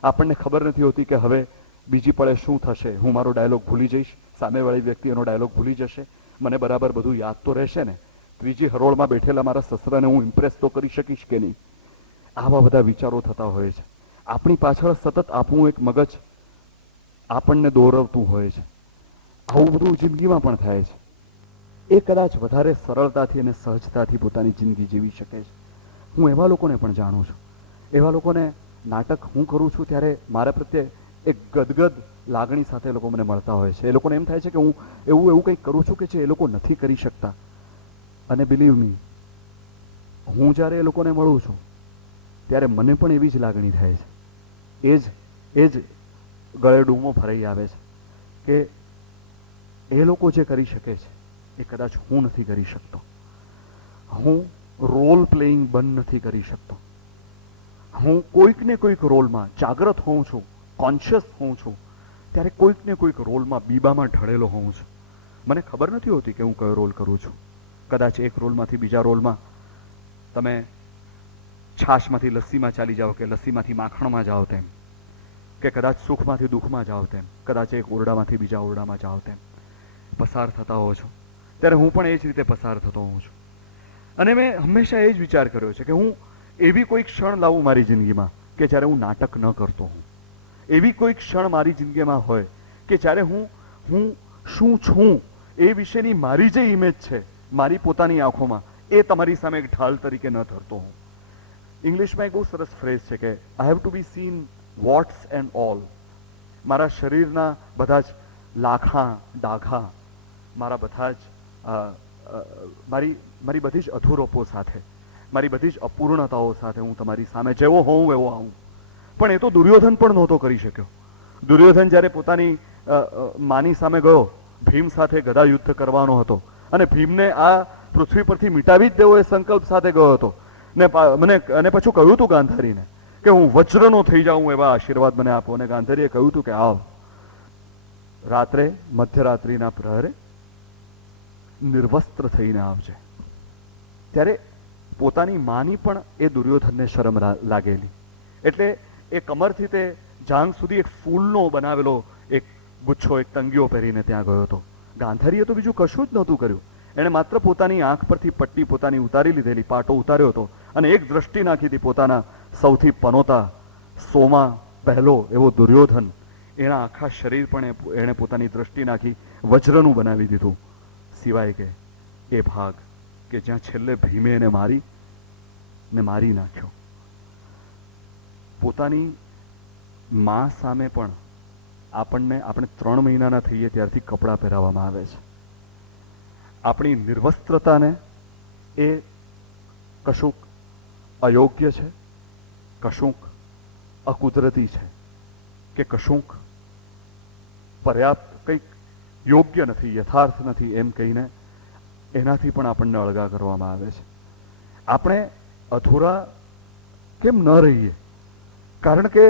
આપણને ખબર નથી હોતી કે હવે બીજી પળે શું થશે, હું મારો ડાયલોગ ભૂલી જઈશ, સામેવાળી વ્યક્તિ એનો ડાયલોગ ભૂલી જશે, મને બરાબર બધું યાદ તો રહેશે ને, ત્રીજી હરોળમાં બેઠેલા મારા સસરાને હું ઇમ્પ્રેસ તો કરી શકીશ કે નહીં. આવા બધા વિચારો થતા હોય છે. આપણી પાછળ સતત આપણું એક મગજ આપણને દોરવતું હોય છે. આવું બધું જિંદગીમાં પણ થાય છે. એ કદાચ વધારે સરળતાથી અને સહજતાથી પોતાની જિંદગી જીવી શકે છે. હું એવા લોકોને પણ જાણું છું. એવા લોકોને નાટક હું કરું છું ત્યારે મારા પ્રત્યે એક ગદગદ લાગણી સાથે એ લોકો મને મળતા હોય છે. એ લોકોને એમ થાય છે કે હું એવું કંઈક કરું છું કે જે એ લોકો નથી કરી શકતા. અને બિલીવ મી, હું જ્યારે એ લોકોને મળું છું ત્યારે મને પણ એવી જ લાગણી થાય છે. એ જ ગળે ડૂમો ફરાઈ આવે છે કે એ લોકો જે કરી શકે છે એ કદાચ હું નથી કરી શકતો. હું રોલ પ્લેઇંગ બંધ નથી કરી શકતો. હું કોઈક ને કોઈક રોલમાં જાગ્રત હોઉં છું, કોન્શિયસ હોઉં છું, ત્યારે કોઈક ને કોઈક રોલમાં બીબામાં ઢળેલો હોઉં છું. મને ખબર નથી હોતી કે હું કયો રોલ કરું છું. કદાચ એક રોલમાંથી બીજા રોલમાં તમે છાશમાંથી લસ્સીમાં ચાલી જાઓ કે લસ્સીમાંથી માખણમાં જાઓ તેમ, કે કદાચ સુખમાંથી દુઃખમાં જાઓ તેમ, કદાચ એક ઓરડામાંથી બીજા ઓરડામાં જાઓ તેમ પસાર થતા હો છો. ત્યારે હું પણ એ જ રીતે પસાર થતો હોઉં છું. અને મેં હંમેશા એ જ વિચાર કર્યો છે કે હું એવી કોઈ ક્ષણ લાવું મારી જિંદગીમાં કે જ્યારે હું નાટક ન કરતો હોઉં. એવી કોઈ ક્ષણ મારી જિંદગીમાં હોય કે જ્યારે હું શું છું એ વિશેની મારી જે ઇમેજ છે મારી પોતાની આંખોમાં, એ તમારી સામે એક ઢાલ તરીકે ન ધરતો હોઉં. ઇંગ્લિશમાં એક બહુ સરસ ફ્રેઝ છે કે I have to be seen what's and all. મારા શરીરના બધા જ લાખા ડાઘા, મારા બધા જ મારી બધી જ અધૂરપો સાથે, મારી બધી જ અપૂર્ણતાઓ સાથે હું તમારી સામે જેવો હોઉં એવો આવું. પણ એ તો દુર્યોધન પણ નહોતો કરી શક્યો. દુર્યોધન જ્યારે પોતાની માની સામે ગયો, ભીમ સાથે ગદા યુદ્ધ કરવાનો હતો અને ભીમને આ પૃથ્વી પરથી મિટાવી જ દેવો એ સંકલ્પ સાથે ગયો હતો અને પછી કહ્યું હતું ગાંધારીને કે હું વજ્રનો થઈ જાઉં એવા આશીર્વાદ મને આપો. અને ગાંધારીએ કહ્યું હતું કે આવ રાત્રે મધ્યરાત્રિના પ્રહરે નિર્વસ્ત્ર થઈને આવજે. ત્યારે પોતાની માની પણ એ દુર્યોધનને શરમ લાગેલી, એટલે એ કમરથી તે જાંઘ સુધી એક ફૂલનો બનાવેલો એક ગુચ્છો, એક ટંગીઓ પહેરીને ત્યાં ગયો હતો. ગાંધારીએ તો બીજું કશું જ નહોતું કર્યું. એણે માત્ર પોતાની આંખ પરથી પટ્ટી પોતાની ઉતારી લીધેલી, પાટો ઉતાર્યો હતો અને એક દ્રષ્ટિ નાખી હતી પોતાના સૌથી પનોતા, સોમાં પહેલો એવો દુર્યોધન. એના આખા શરીર પણ એણે પોતાની દ્રષ્ટિ નાખી વજ્રનું બનાવી દીધું, સિવાય કે એ ભાગ કે જ્યાં છેલ્લે ભીમે એને મારી નાખ્યો. પોતાની મા સામે પણ આપણે 3 મહિનાના થઈએ ત્યારથી કપડાં પહેરાવવામાં આવે છે. આપણી નિર્વસ્ત્રતાને એ કશુંક અયોગ્ય છે, કશુંક અકુદરતી છે, કે કશુંક પર્યાપ્ત કંઈક યોગ્ય નથી, યથાર્થ નથી એમ કહીને એનાથી પણ આપણને અળગા કરવામાં આવે છે. આપણે અધૂરા કેમ ન રહીએ? કારણ કે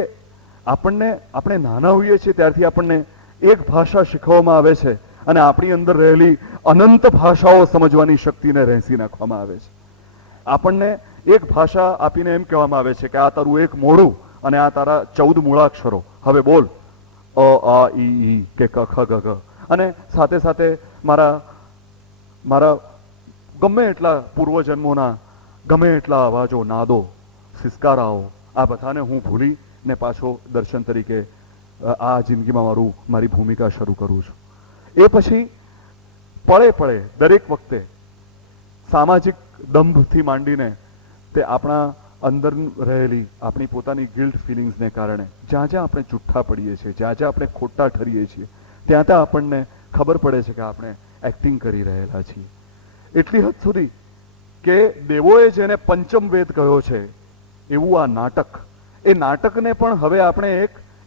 આપણે નાના હોઈએ છીએ ત્યારથી આપણને એક ભાષા શીખવવામાં આવે છે અને આપણી અંદર રહેલી અનંત ભાષાઓ સમજવાની શક્તિને રહેસી નાખવામાં આવે છે. આપણને એક ભાષા આપીને એમ કહેવામાં આવે છે કે આ તારું એક મોઢું અને આ તારા 14 મૂળાક્ષરો, હવે બોલ અ આ ઈ કે ક ખ ગ ઘ. અને સાથે સાથે મારા ગમે એટલા પૂર્વજન્મોના ગમે એટલા અવાજો, નાદો, સિસકારાઓ, આ બધાને હું ભૂલી ને પાછો દર્શન તરીકે આ જિંદગીમાં મારી ભૂમિકા શરૂ કરું છું. એ પછી પળે પળે દરેક વખતે સામાજિક દંભથી માંડીને તે આપણા અંદર રહેલી આપણી પોતાની ગિલ્ટ ફિલિંગ્સને કારણે જ્યાં જ્યાં આપણે જુઠ્ઠા પડીએ છીએ, જ્યાં જ્યાં આપણે ખોટા ઠરીએ છીએ, ત્યાં ત્યાં આપણને ખબર પડે છે કે આપણે એક્ટિંગ કરી રહેલા છીએ. એટલી હદ સુધી કે દેવોએ જેને પંચમ વેદ કહ્યો છે એવું આ નાટક, એ નાટકને પણ હવે આપણે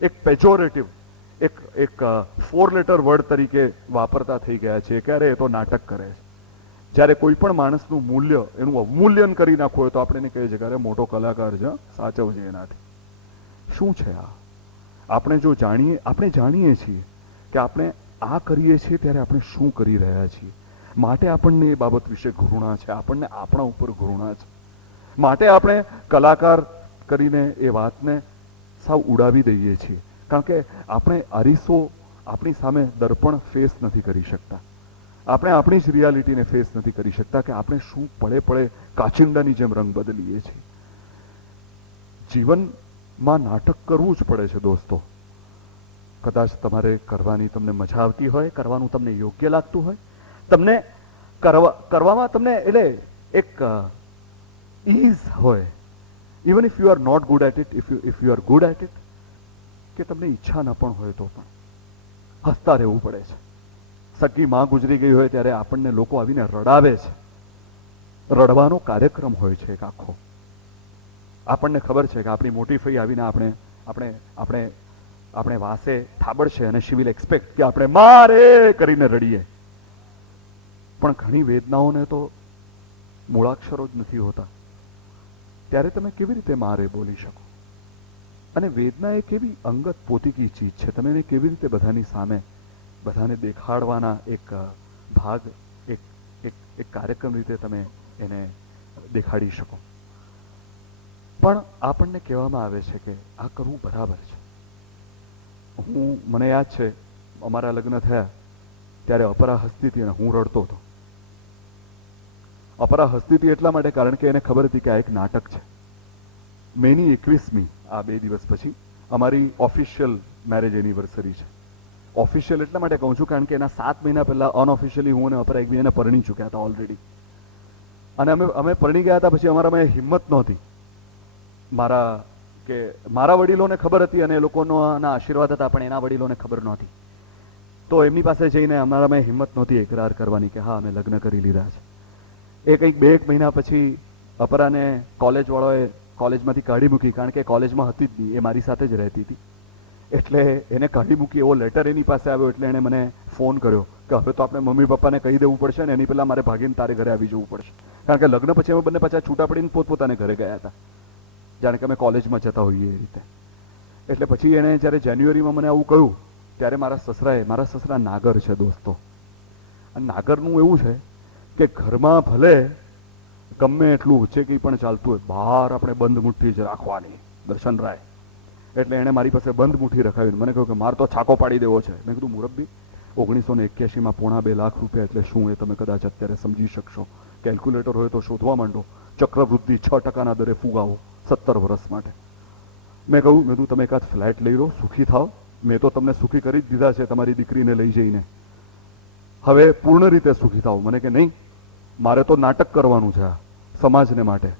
એક પેજોરેટિવ, એક 4 લેટર વર્ડ તરીકે વાપરતા થઈ ગયા છે. ક્યારે? એ તો નાટક કરે છે. જ્યારે કોઈ પણ માણસનું મૂલ્ય, એનું અવમૂલ્યન કરી નાખવું હોય તો આપણે એને કહીએ છીએ કે અરે મોટો કલાકાર છે, સાચવજે એનાથી. શું છે આ? આપણે જાણીએ છીએ કે આપણે આ કરીએ છીએ ત્યારે આપણે શું કરી રહ્યા છીએ. માટે આપણને એ બાબત વિશે ઘૃણા છે, આપણને આપણા ઉપર ઘૃણા છે. માટે આપણે કલાકાર કરીને એ વાતને સાવ ઉડાવી દઈએ છીએ. કારણ કે આપણે અરીસો આપણી સામે દર્પણ ફેસ નથી કરી શકતા. આપણે આપણી જ રિયાલિટીને ફેસ નથી કરી શકતા કે આપણે શું પળે પળે કાચિંડાની જેમ રંગ બદલીએ છીએ. જીવનમાં નાટક કરવું જ પડે છે દોસ્તો. કદાચ તમારે કરવાની તમને મજા આવતી હોય, કરવાનું તમને યોગ્ય લાગતું હોય, તમને કરવામાં તમને એટલે એક ઇઝ હોય, even if you are not good at it, if you are good at it, કે તમને ઈચ્છા ન પણ હોય તો પણ હસતા રહેવું પડે છે. સગી માં ગુજરી ગઈ હોય ત્યારે આપણને લોકો આવીને રડાવે છે. રડવાનો કાર્યક્રમ હોય છે એક આખો. આપણને ખબર છે કે આપણી મોટી ફઈ આવીને આપણે વાસે થાબડશે અને શી વિલ એક્સપેક્ટ કે આપણે મારે કરીને રડીએ. પણ ઘણી વેદનાઓને તો મૂળાક્ષરો જ નથી હોતા. ત્યારે તમે કેવી રીતે મારે બોલી શકો? અને વેદના એક એવી અંગત પોતીકી ચીજ છે. તમે એને કેવી રીતે બધાની સામે બધાને દેખાડવાના એક ભાગ, એક કાર્યક્રમ રીતે તમે એને દેખાડી શકો. પણ આપણને કહેવામાં આવે છે કે આ કરવું બરાબર છે. મને યાદ છે અમારા લગ્ન થયા ત્યારે અપરા હસતી હતી અને હું રડતો હતો. અપરા હસતી હતી એટલા માટે કારણ કે એને ખબર હતી કે આ એક નાટક છે. મેની 21મી આ 2 દિવસ પછી અમારી ઓફિશિયલ મેરેજ એનિવર્સરી છે. ઓફિશિયલ એટલા માટે કહું છું કારણ કે એના 7 મહિના પહેલા અનઓફિશિયલી હું અને અપરા એકબીજાને પરણી ચૂક્યા હતા ઓલરેડી. અને અમે પરણી ગયા હતા પછી અમારામાં હિંમત નહોતી. મારા વડીલોને ખબર હતી અને એ લોકોના આશીર્વાદ હતા, પણ એના વડીલોને ખબર નહોતી. તો એમની પાસે જઈને અમારામાં હિંમત નહોતી એકરાર કરવાની કે હા અમે લગ્ન કરી લીધા છે. એ કંઈક 2 મહિના પછી અપરાને કોલેજવાળાએ કોલેજમાંથી કાઢી મૂકી, કારણ કે કોલેજમાં હતી જ નહીં, એ મારી સાથે જ રહેતી હતી. એટલે એને કાઢી મૂકી એવો લેટર એની પાસે આવ્યો. એટલે એણે મને ફોન કર્યો કે હવે તો આપણે મમ્મી પપ્પાને કહી દેવું પડશે ને એની પહેલા મારે ભાગીને તારે ઘરે આવી જવું પડશે. કારણ કે લગ્ન પછી અમે બંને પાછા છૂટા પડીને પોતપોતાને ઘરે ગયા હતા, જાણે કે અમે કોલેજમાં જતા હોઈએ એ રીતે. એટલે પછી એણે જ્યારે જાન્યુઆરીમાં મને આવું કહ્યું ત્યારે મારા સસરા નાગર છે દોસ્તો. અને નાગરનું એવું છે કે ઘરમાં ભલે ગમે એટલું છે કંઈ પણ ચાલતું હોય, બહાર આપણે બંધ મુઠ્ઠી જ રાખવાની. દર્શન રાય એટલે એણે મારી પાસે બંધ મુઠ્ઠી રખાવીને મને કહ્યું કે મારે તો છાકો પાડી દેવો છે. મેં કીધું મુરબ્બી 1981માં ₹2.5 લાખ એટલે શું એ તમે કદાચ અત્યારે સમજી શકશો. કેલ્ક્યુલેટર હોય તો શોધવા માંડો. ચક્રવૃદ્ધિ 6% દરે ફુગાવો 17 વર્ષ માટે. મેં કહ્યું તમે એકાદ ફ્લેટ લઈ લો, સુખી થાવ. મેં તો તમને સુખી કરી જ દીધા છે તમારી દીકરીને લઈ જઈને. હવે પૂર્ણ રીતે સુખી થાવ. મને કે નહીં, મારે તો નાટક કરવાનું છે સમાજને માટે.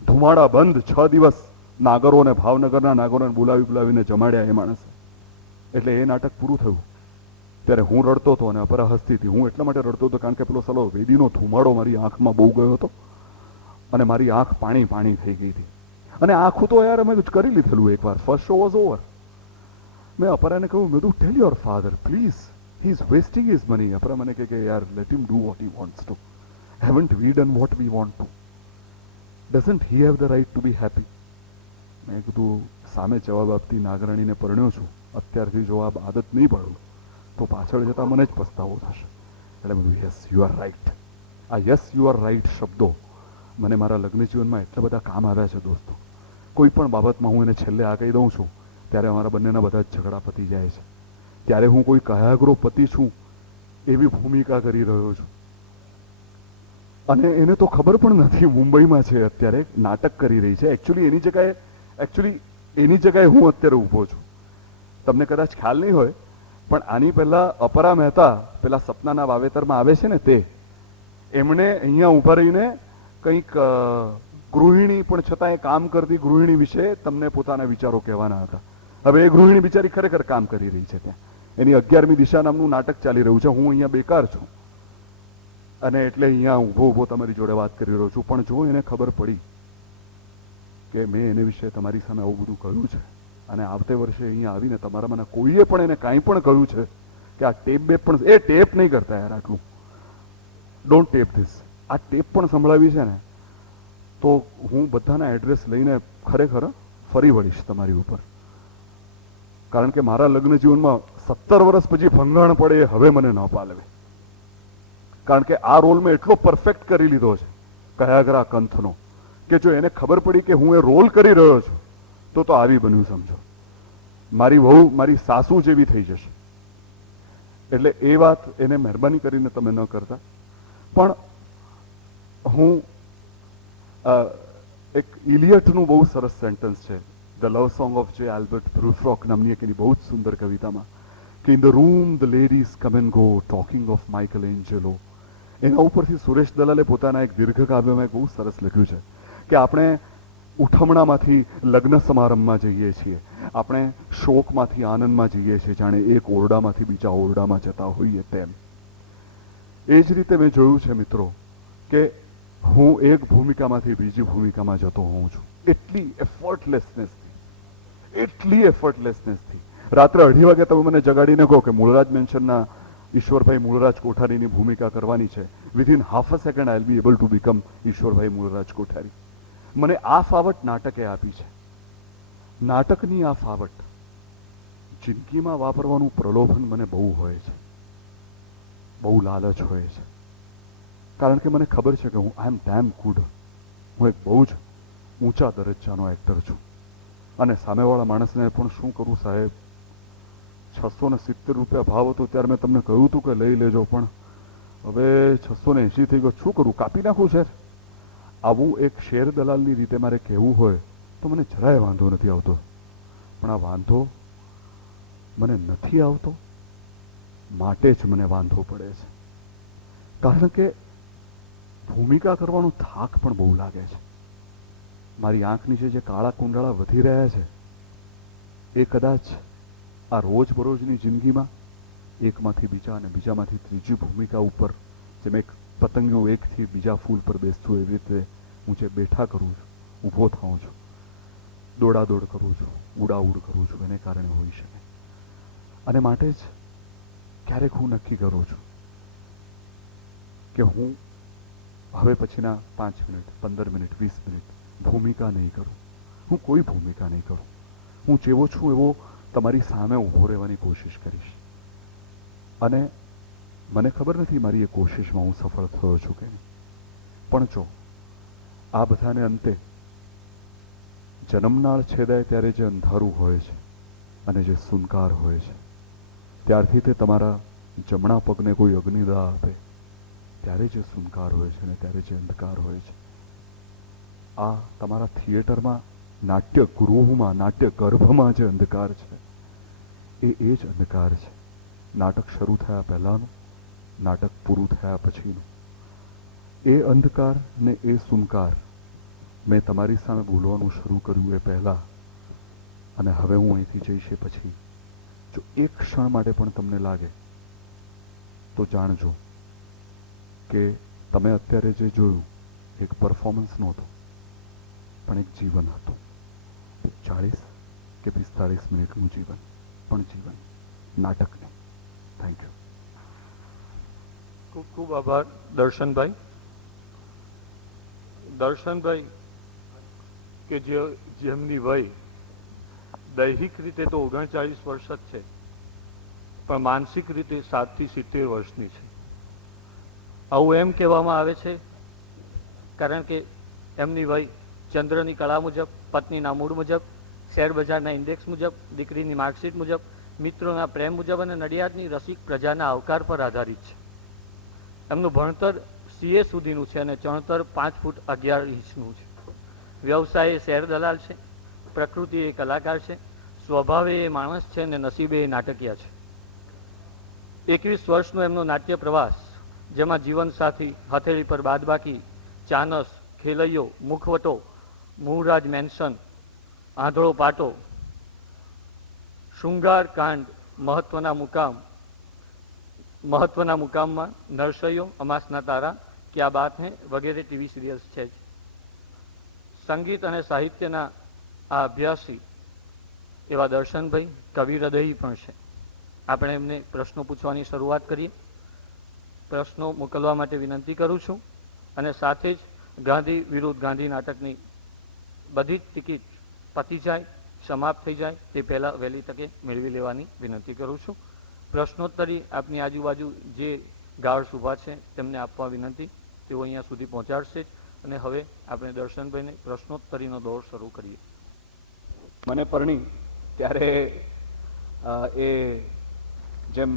ધુમાડા બંધ 6 દિવસ નાગરોને, ભાવનગરના નાગરોને બોલાવીને જમાડ્યા એ માણસે. એટલે એ નાટક પૂરું થયું ત્યારે હું રડતો હતો અને અપરા હસતી હતી. હું એટલા માટે રડતો હતો કારણ કે પેલો સલો વેદીનો ધુમાડો મારી આંખમાં બહુ ગયો હતો અને મારી આંખ પાણી થઈ ગઈ હતી. અને આખું તો યાર અમે કરી લીધેલું એકવાર. First show was over. મેં અપરાને કહ્યું, મેં tell your father please, he is wasting his money. Apara મને કહે કે યાર let him do what he wants to. Haven't we done what we want to? Doesn't he have the right to be happy? મેં કીધું સામે જવાબ આપતી નાગરાણીને પરણ્યો છું, અત્યારથી જો આ આદત નહીં પાડું તો પાછળ જતાં મને જ પસ્તાવો થશે. એટલે મેં કીધું યસ યુ આર રાઇટ. આ યસ યુ આર રાઇટ શબ્દો મને મારા લગ્ન જીવનમાં એટલા બધા કામ આવ્યા છે દોસ્તો. કોઈ પણ બાબતમાં હું એને છેલ્લે આ કહી દઉં છું ત્યારે અમારા બંનેના બધા જ ઝઘડા પતી જાય છે. ત્યારે હું કોઈ કયાગ્રો પતિ છું એવી ભૂમિકા કરી રહ્યો છું. અને એને તો ખબર પણ નથી મુંબઈમાં છે અત્યારે, નાટક કરી રહી છે. એકચ્યુઅલી એની જગ્યાએ હું અત્યારે ઊભો છું. તમને કદાચ ખ્યાલ નહીં હોય પણ આની પહેલા અપરા મહેતા પેલા સપનાના વાવેતરમાં આવે છે ને તે, એમણે અહીંયા ઊભા રહીને કંઈક ગૃહિણી પણ છતાં એ કામ કરતી ગૃહિણી વિશે તમને પોતાના વિચારો કહેવાના હતા. હવે એ ગૃહિણી બિચારી ખરેખર કામ કરી રહી છે ત્યાં. એની 11મી દિશા નામનું નાટક ચાલી રહ્યું છે. હું અહીંયા બેકાર છું અને એટલે અહીંયા ઊભો ઊભો તમારી જોડે વાત કરી રહ્યો છું. પણ જો એને ખબર પડી કે મેં એને વિશે તમારી સામે આવું બધું કહ્યું છે અને આવતે વર્ષે અહીંયા આવીને તમારામાંના કોઈએ પણ એને કાંઈ પણ કહ્યું છે કે આ ટેપ બેપ પણ, એ ટેપ નહીં કરતા યાર, આટલું ડોન્ટ ટેપ ધીસ, આ ટેપ પણ સંભળાવી છે ને તો હું બધાના એડ્રેસ લઈને ખરેખર ફરી વળીશ તમારી ઉપર. કારણ કે મારા લગ્ન જીવનમાં 17 વર્ષ પછી ભંગાણ પડે એ હવે મને ન પાલવે. કારણ કે આ રોલ મેં એટલો પરફેક્ટ કરી લીધો છે કયાગ્રા કંથનો કે જો એને ખબર પડી કે હું એ રોલ કરી રહ્યો છું તો આવી બન્યું સમજો. મારી વહુ મારી સાસુ જેવી થઈ જશે. એટલે એ વાત એને મહેરબાની કરીને તમે ન કરતા. પણ હું એક ઇલિયટનું બહુ સરસ સેન્ટન્સ છે, the love song of J Albert Prufrock નામની એક એની બહુ જ સુંદર કવિતામાં, કે in the room the ladies come and go talking of Michelangelo. એના ઉપરથી સુરેશ દલાલે પોતાના એક દીર્ઘ કાવ્યમાં એક બહુ સરસ લખ્યું છે કે આપણે ઉઠમણામાંથી લગ્ન સમારંભમાં જઈએ છીએ, આપણે શોકમાંથી આનંદમાં જઈએ છીએ, જાણે એક ઓરડામાંથી બીજા ઓરડામાં જતા હોઈએ તેમ. એ જ રીતે મેં જોયું છે મિત્રો કે હું એક ભૂમિકામાંથી બીજી ભૂમિકામાં જતો હોઉં છું. એટલી એફર્ટલેસનેસથી રાત્રે 2:30 વાગે તમે મને જગાડીને કહો કે મૂળરાજ મેન્શનના ઈશ્વરભાઈ મૂળરાજ કોઠારીની ભૂમિકા કરવાની છે, within half a second I will be able to become Ishwarbhai Mulraj Kothari. મને આ ફાવટ નાટકે આપી છે. નાટકની આ ફાવટ જિંદગીમાં વાપરવાનું પ્રલોભન મને બહુ હોય છે, બહુ લાલચ હોય છે. કારણ કે મને ખબર છે કે હું આઈ એમ ડેમ ગુડ, હું એક બહુ જ ઊંચા દરજ્જાનો એક્ટર છું. અને સામેવાળા માણસને પણ શું કરું સાહેબ, 670 રૂપિયા ભાવ હતો ત્યારે મેં તમને કહ્યું હતું કે લઈ લેજો, પણ હવે 680 થઈ ગયો, શું કરું, કાપી નાખું શેર. આવું એક શેર દલાલની રીતે મારે કહેવું હોય તો મને જરાય વાંધો નથી આવતો. પણ આ વાંધો મને નથી આવતો માટે જ મને વાંધો પડે છે. કારણ કે ભૂમિકા કરવાનો થાક પણ બહુ લાગે છે. મારી આંખ નીચે જે કાળા કુંડાળા વધી રહ્યા છે એ કદાચ આ રોજબરોજની જિંદગીમાં એકમાંથી બીજા અને બીજામાંથી ત્રીજી ભૂમિકા ઉપર જેમ એક પતંગિયું એકથી બીજા ફૂલ પર બેસતું એવી રીતે હું જે બેઠા કરું છું, ઊભો થાઉં છું, દોડાદોડ કરું છું, ઉડાઉડ કરું છું, એને કારણે હોઈ શકે. અને માટે જ ક્યારેક હું નક્કી કરું છું કે હું હવે પછીના 5 મિનિટ, 15 મિનિટ, 20 મિનિટ ભૂમિકા નહીં કરું. હું કોઈ ભૂમિકા નહીં કરું. હું જેવો છું એવો તમારી સામે ઊભો રહેવાની કોશિશ કરીશ. અને મને ખબર નથી મારી એ કોશિશમાં હું સફળ થયો છું કે નહીં. પણ જો આ બધાને અંતે જન્મનાળ છેદાય ત્યારે જે અંધારું હોય છે અને જે સુનકાર હોય છે, ત્યારથી તે તમારા જમણા પગને કોઈ અગ્નિદાહ આપે ત્યારે જે સુનકાર હોય છે અને ત્યારે જે અંધકાર હોય છે, આ તમારા થિયેટરમાં, નાટ્ય ગૃહમાં, નાટ્ય ગર્ભમાં જે અંધકાર છે એ જ અંધકાર છે. નાટક શરૂ થયા પહેલાંનું, નાટક પૂરું થયા પછીનું. એ અંધકાર ને એ સુનકાર મેં તમારી સામે બોલવાનું શરૂ કર્યું એ પહેલાં અને હવે હું અહીંથી જઈશ એ પછી જો એક ક્ષણ માટે પણ તમને લાગે તો જાણજો કે તમે અત્યારે જે જોયું એક પરફોર્મન્સ નહોતું પણ એક જીવન હતું. 40 કે 45 મિનિટનું જીવન, પણ જીવન, નાટક નહીં. Thank you. ખૂબ આભાર દર્શનભાઈ. દર્શનભાઈ કે જેમની વય દૈહિક રીતે તો 39 વર્ષ જ છે, પણ માનસિક રીતે 7 થી 70 વર્ષની છે. આવું એમ કહેવામાં આવે છે કારણ કે એમની વય ચંદ્રની કળા મુજબ, પત્નીના મૂળ મુજબ, શેરબજારના ઇન્ડેક્સ મુજબ, દીકરીની માર્કશીટ મુજબ, મિત્રોના પ્રેમ મુજબ અને નડિયાદની રસિક પ્રજાના આવકાર પર આધારિત છે. એમનું ભણતર CA સુધીનું છે અને ચણતર 5 ફૂટ 11 ઇંચનું છે. વ્યવસાય શેર દલાલ છે, પ્રકૃતિ એ કલાકાર છે, સ્વભાવે એ માણસ છે અને નસીબે એ નાટકીય છે. 21 વર્ષનો એમનો નાટ્ય પ્રવાસ, જેમાં જીવનસાથી, હથેળી પર બાદબાકી, ચાનસ, ખેલૈયો, મુખવટો, મૂળરાજ મેન્શન, આંધળો પાટો, શૃંગાર કાંડ, મહત્વના મુકામમાં, નરસૈયો, અમાસના તારા, ક્યા બાત હૈ વગેરે ટીવી સિરિયલ્સ છે. સંગીત અને સાહિત્યના આ અભ્યાસી એવા દર્શનભાઈ કવિ હૃદયી પણ છે. આપણે એમને પ્રશ્નો પૂછવાની શરૂઆત કરીએ. પ્રશ્નો મોકલવા માટે વિનંતી કરું છું અને સાથે જ ગાંધી વિરુદ્ધ ગાંધી નાટકની બધી જ ટિકિટ પતી જાય, સમાપ્ત થઈ જાય તે પહેલાં વહેલી તકે મેળવી લેવાની વિનંતી કરું છું. પ્રશ્નોત્તરી આપની આજુબાજુ જે ગાર્ડ્સ ઊભા છે તેમને આપવા વિનંતી, તેઓ અહીંયા સુધી પહોંચાડશે જ. અને હવે આપણે દર્શનભાઈને પ્રશ્નોત્તરીનો દોર શરૂ કરીએ. મને પરણી ત્યારે એ જેમ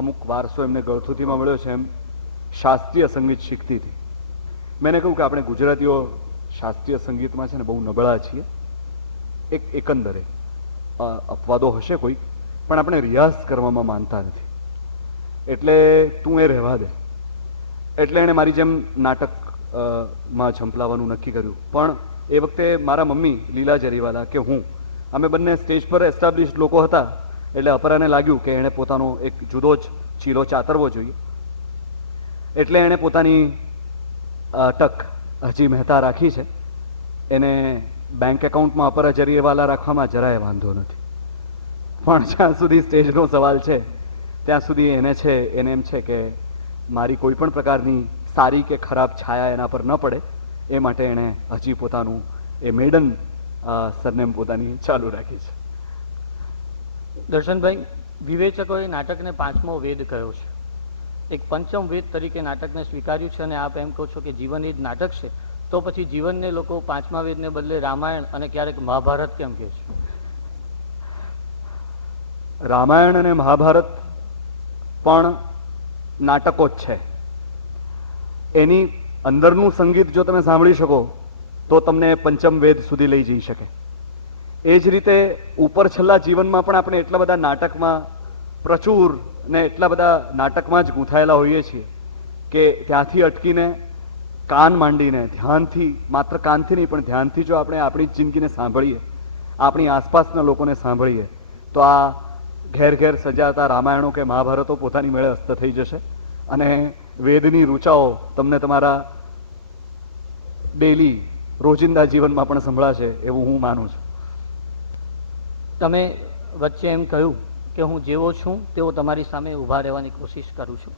અમુક વારસો એમને ગળથુથીમાં મળ્યો છે એમ શાસ્ત્રીય સંગીત શીખતી હતી. મેં કહ્યું કે આપણે ગુજરાતીઓ શાસ્ત્રીય સંગીતમાં છે ને બહુ નબળા છીએ. એકંદરે અપવાદો હશે કોઈ, પણ આપણે રિયાઝ કરવામાં માનતા નથી, એટલે તું એ રહેવા દે. એટલે એણે મારી જેમ નાટકમાં ઝંપલાવાનું નક્કી કર્યું. પણ એ વખતે મારા મમ્મી લીલા જરીવાલા કે હું, અમે બંને સ્ટેજ પર એસ્ટાબ્લિશ્ડ લોકો હતા, એટલે અપરાને લાગ્યું કે એણે પોતાનો એક જુદો જ ચીલો ચાતરવો જોઈએ. એટલે એણે પોતાની અટક હજી મહેતા રાખી છે. એને બેંક એકાઉન્ટમાં અપરા જરીવાલા રાખવામાં જરાય વાંધો નથી, પણ જ્યાં સુધી સ્ટેજનો સવાલ છે ત્યાં સુધી એને એમ છે કે મારી કોઈ પણ પ્રકારની સારી કે ખરાબ છાયા એના પર ન પડે, એ માટે એણે હજી પોતાનું એ મેડન સરનેમ પોતાની ચાલુ રાખી છે. દર્શનભાઈ, વિવેચકોએ નાટકને 5મો વેદ કહ્યો છે. એક પંચમ વેદ તરીકે નાટકને સ્વીકાર્યું છે અને આપ એમ કહો છો કે જીવન એ જ નાટક છે, તો પછી જીવનને લોકો 5મા વેદને બદલે રામાયણ અને ક્યારેક મહાભારત કેમ કહે છે? રામાયણ અને મહાભારત પણ નાટકો જ છે. એની અંદરનું સંગીત જો તમે સાંભળી શકો તો તમને પંચમ વેદ સુધી લઈ જઈ શકે. એ જ રીતે ઉપર છેલ્લા જીવનમાં પણ આપણે એટલા બધા નાટકમાં પ્રચુર ને એટલા બધા નાટકમાં જ ગૂંથાયેલા હોઈએ છીએ કે ત્યાંથી અટકીને કાન માંડીને ધ્યાનથી, માત્ર કાનથી નહીં પણ ધ્યાનથી જો આપણે આપણી જ જિંદગીને સાંભળીએ, આપણી આસપાસના લોકોને સાંભળીએ, તો આ ઘેર ઘેર સજાતા રામાયણો કે મહાભારતો પોતાની મેળે અસ્ત થઈ જશે અને વેદની રૂચાઓ તમને તમારા ડેલી રોજિંદા જીવનમાં પણ સંભળાશે એવું હું માનું છું. તમે વચ્ચે એમ કહ્યું કે હું જેવો છું તેવો તમારી સામે ઊભા રહેવાની કોશિશ કરું છું,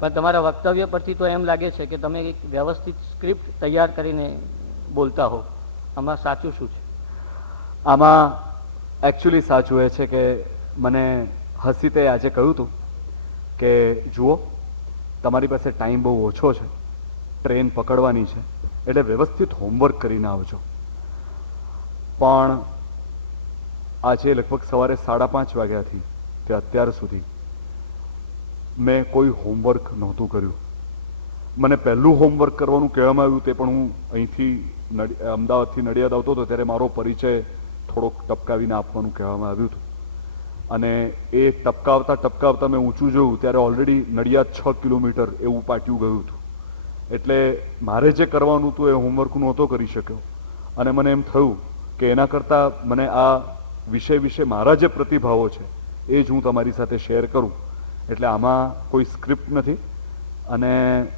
પણ તમારા વક્તવ્ય પરથી તો એમ લાગે છે કે તમે એક વ્યવસ્થિત સ્ક્રિપ્ટ તૈયાર કરીને બોલતા હો. આમાં સાચું શું છે? આમાં એકચ્યુઅલી સાચું એ છે કે મને હસીતે આજે કહ્યું હતું કે જુઓ, તમારી પાસે ટાઈમ બહુ ઓછો છે, ટ્રેન પકડવાની છે, એટલે વ્યવસ્થિત હોમવર્ક કરીને આવજો. પણ આજે લગભગ સવારે 5:30 વાગ્યાથી તે અત્યાર સુધી મેં કોઈ હોમવર્ક નહોતું કર્યું. મને પહેલું હોમવર્ક કરવાનું કહેવામાં આવ્યું, તે પણ હું અહીંથી અમદાવાદથી નડિયાદ આવતો હતો ત્યારે મારો પરિચય થોડોક ટપકાવીને આપવાનું કહેવામાં આવ્યું હતું. અને એ ટપકાવતા મેં ઊંચું જોયું ત્યારે ઓલરેડી નડિયાદ 6 કિલોમીટર એવું પાટિયું ગયું હતું. એટલે મારે જે કરવાનું હતું એ હોમવર્ક નહોતો કરી શક્યો અને મને એમ થયું કે એના કરતાં મને આ વિષય વિશે મારા જે પ્રતિભાવો છે એ જ હું તમારી સાથે શેર કરું. એટલે આમાં કોઈ સ્ક્રિપ્ટ નથી અને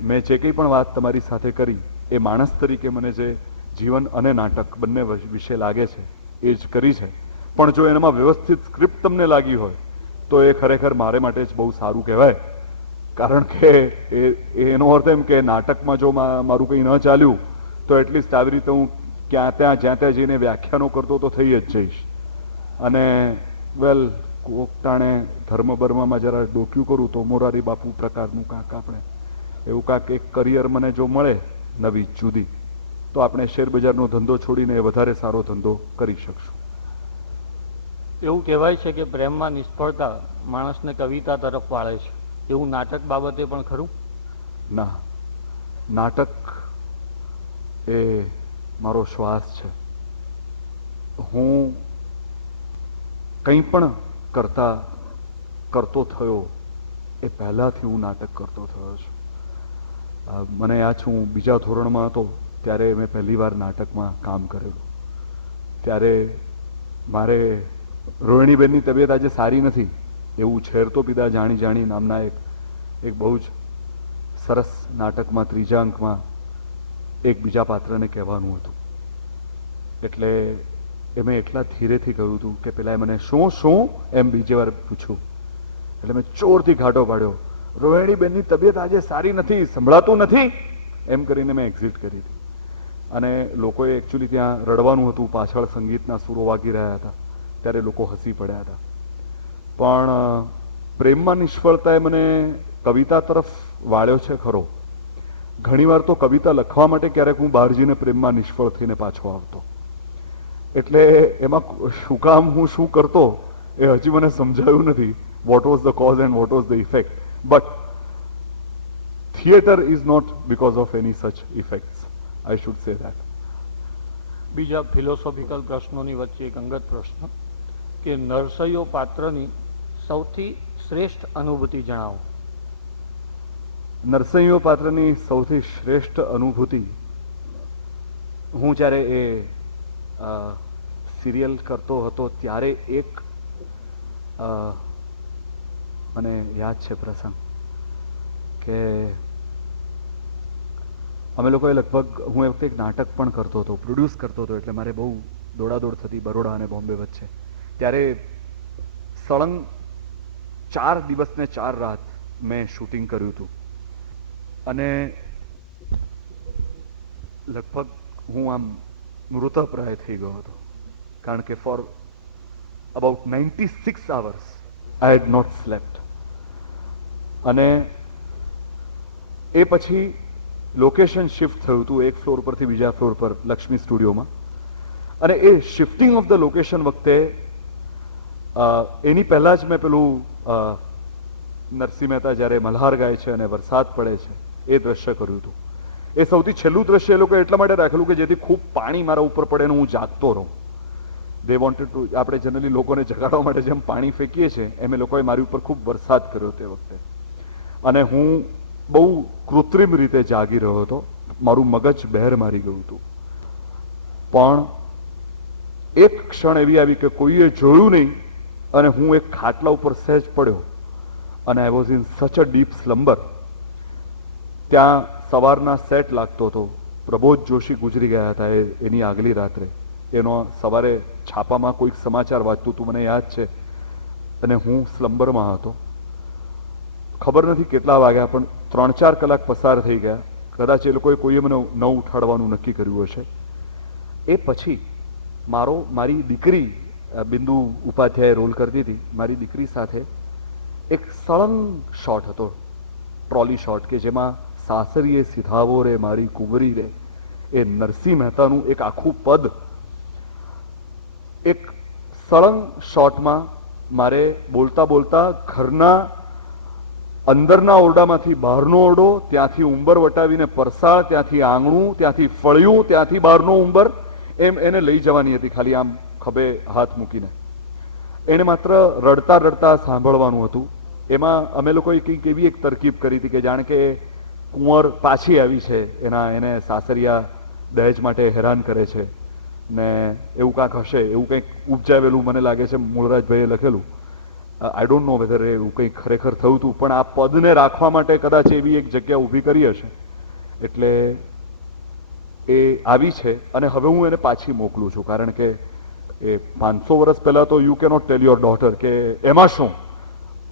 મેં જે કંઈ પણ વાત તમારી સાથે કરી એ માણસ તરીકે મને જે જીવન અને નાટક બંને વિશે લાગે છે એ જ કરી છે. પણ જો એનામાં વ્યવસ્થિત સ્ક્રિપ્ટ તમને લાગી હોય તો એ ખરેખર મારે માટે જ બહુ સારું કહેવાય, કારણ કે એનો અર્થ એમ કે નાટકમાં જો મારું કંઈ ન ચાલ્યું તો એટલીસ્ટ આવી રીતે હું જ્યાં ત્યાં જઈને વ્યાખ્યાનો કરતો તો થઈ જ જઈશ. અને વેલ કોક ટાણે ધર્મ બર્મામાં જરા ડોક્યું કરું તો મોરારી બાપુ પ્રકારનું કાંક આપણે એવું કાંક એક કરિયર મને જો મળે નવી જુદી, તો આપણે શેરબજારનો ધંધો છોડીને વધારે સારો ધંધો કરી શકશું. એવું કહેવાય છે કે પ્રેમમાં નિષ્ફળતા માણસને કવિતા તરફ વાળે છે. એવું નાટક બાબતે પણ ખરું? ના, નાટક એ મારો શ્વાસ છે. હું કંઈ પણ કરતો થયો એ પહેલાંથી હું નાટક કરતો થયો છું. મને યાદ છે, હું બીજા ધોરણમાં હતો ત્યારે મેં પહેલી વાર નાટકમાં કામ કરેલું. ત્યારે મારે રોહિણીબેનની તબિયત આજે સારી નથી એવું છેર તો પીધા જાણી જાણી નામના એક બહુ જ સરસ નાટકમાં ત્રીજા અંકમાં એક બીજા પાત્રને કહેવાનું હતું. એટલે એ મેં એટલા ધીરેથી કહ્યું હતું કે પેલા મને શું એમ બીજી વાર પૂછ્યું. એટલે મેં ચોરથી ઘાટો પાડ્યો, રોહિણીબેનની તબિયત આજે સારી નથી, સંભળાતું નથી, એમ કરીને મેં એક્ઝિટ કરી હતી. અને લોકોએ એકચ્યુઅલી ત્યાં રડવાનું હતું, પાછળ સંગીતના સૂરો વાગી રહ્યા હતા, ત્યારે લોકો હસી પડ્યા હતા. પણ પ્રેમમાં નિષ્ફળતાએ મને કવિતા તરફ વાળ્યો છે ખરો. ઘણીવાર તો કવિતા લખવા માટે ક્યારેક હું બહાર જઈને પ્રેમમાં નિષ્ફળ થઈને પાછો આવતો. એટલે એમાં શું કામ હું શું કરતો એ હજી મને સમજાયું નથી. What was the cause and what was the effect. But theatre is not because of any such effects, I should say that. બીજા ફિલોસોફિકલ પ્રશ્નોની વચ્ચે એક અંગત પ્રશ્ન કે નરસૈયો પાત્રની સૌથી શ્રેષ્ઠ અનુભૂતિ જણાવો. નરસૈયો પાત્રની સૌથી શ્રેષ્ઠ અનુભૂતિ, હું જ્યારે એ સિરિયલ કરતો હતો ત્યારે એક મને યાદ છે પ્રસંગ કે અમે લોકોએ લગભગ, હું એ વખતે એક નાટક પણ કરતો હતો, પ્રોડ્યુસ કરતો હતો, એટલે મારે બહુ દોડાદોડ થતી બરોડા અને બોમ્બે વચ્ચે. ત્યારે સળંગ 4 દિવસ ને 4 રાત મેં શૂટિંગ કર્યું હતું. અને લગભગ હું આમ મૃતપ્રાય થઈ ગયો હતો, કારણ કે for about 96 hours I had not slept. અને એ પછી લોકેશન શિફ્ટ થયું હતું એક ફ્લોર પરથી બીજા ફ્લોર પર લક્ષ્મી સ્ટુડિયોમાં. અને એ શિફ્ટિંગ ઓફ ધ લોકેશન વખતે એની પહેલા જ મેં પેલું નરસિંહ મહેતા જ્યારે મલ્હાર ગાય છે અને વરસાદ પડે છે એ દ્રશ્ય કર્યું હતું. એ સૌથી છેલ્લું દ્રશ્ય એ લોકોએ એટલા માટે રાખેલું કે જેથી ખૂબ પાણી મારા ઉપર પડે અને હું જાગતો રહું. દે વોન્ટેડ ટુ, આપણે જનરલી લોકોને જગાડવા માટે જેમ પાણી ફેંકીએ છીએ એમ એ લોકોએ મારી ઉપર ખૂબ વરસાદ કર્યો તે વખતે. અને હું બહુ કૃત્રિમ રીતે જાગી રહ્યો હતો, મારું મગજ બહેર મારી ગયું હતું. પણ એક ક્ષણ એવી આવી કે કોઈએ જોયું નહીં અને હું એક ખાટલા ઉપર સહેજ પડ્યો અને I was in such a deep સ્લમ્બર. ત્યાં સવારના સેટ લાગતો હતો, પ્રબોધ જોશી ગુજરી ગયા હતા એની આગલી રાત્રે. એનો સવારે છાપામાં કોઈક સમાચાર વાંચતું હતું મને યાદ છે, અને હું સ્લમ્બરમાં હતો. ખબર નથી કેટલા વાગ્યા, પણ 3-4 કલાક પસાર થઈ ગયા. કદાચ એ લોકોએ કોઈએ મને ન ઉઠાડવાનું નક્કી કર્યું હશે. એ પછી મારી દીકરી બિંદુ ઉપાધ્યાય રોલ કરતી હતી, મારી દીકરી સાથે એક સળંગ શોટ હતો, ટ્રોલી શોટ, કે જેમાં સાસરીએ સિધાવો રે મારી કુંવરી રે, એ નરસિંહ મહેતાનું એક આખું પદ એક સળંગ શોટમાં મારે બોલતા બોલતા ઘરના અંદરના ઓરડામાંથી બહારનો ઓરડો, ત્યાંથી ઉંબર વટાવીને પરસાળ, ત્યાંથી આંગણું, ત્યાંથી ફળિયું, ત્યાંથી બહારનો ઉંબર, એમ એને લઈ જવાની હતી, ખાલી આમ ખભે હાથ મૂકીને. એને માત્ર રડતા રડતા સાંભળવાનું હતું. એમાં અમે લોકોએ કંઈક એવી એક તરકીબ કરી હતી કે જાણે કે કુંવર પાછી આવી છે, એને સાસરિયા દહેજ માટે હેરાન કરે છે ને એવું કાંક હશે, એવું કંઈક ઉપજાવેલું મને લાગે છે મૂળરાજભાઈએ લખેલું. આઈ ડોન્ટ નો વેધર એવું કંઈક ખરેખર થયું હતું, પણ આ પદને રાખવા માટે કદાચ એવી એક જગ્યા ઊભી કરી હશે. એટલે એ આવી છે અને હવે હું એને પાછી મોકલું છું, કારણ કે એ 500 વર્ષ પહેલા તો you cannot tail your daughter કે એમાં શું,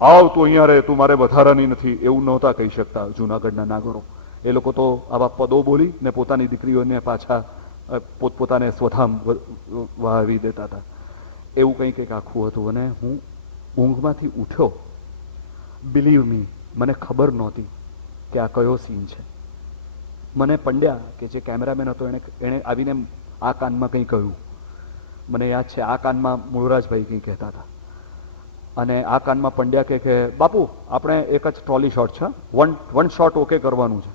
આવ તું અહીંયા રહે, તું મારે વધારાની નથી, એવું નહોતા કહી શકતા જુનાગઢના નાગરો. એ લોકો તો આવા પદો બોલી ને પોતાની દીકરીઓને પાછા પોતપોતાને સ્વધામ વહાવી દેતા હતા. એવું કંઈક આખું હતું. અને હું ઊંઘમાંથી ઉઠ્યો, બિલીવ મી, મને ખબર નહોતી કે આ કયો સીન છે. મને પંડ્યા કે જે કેમેરામેન હતો એણે આવીને આ કાનમાં કંઈ કહ્યું. મને યાદ છે આ કાનમાં મૂળરાજભાઈ કંઈ કહેતા હતા અને આ કાનમાં પંડ્યા કે બાપુ આપણે એક જ ટ્રોલી શોટ છે, વન શોટ ઓકે કરવાનું છે.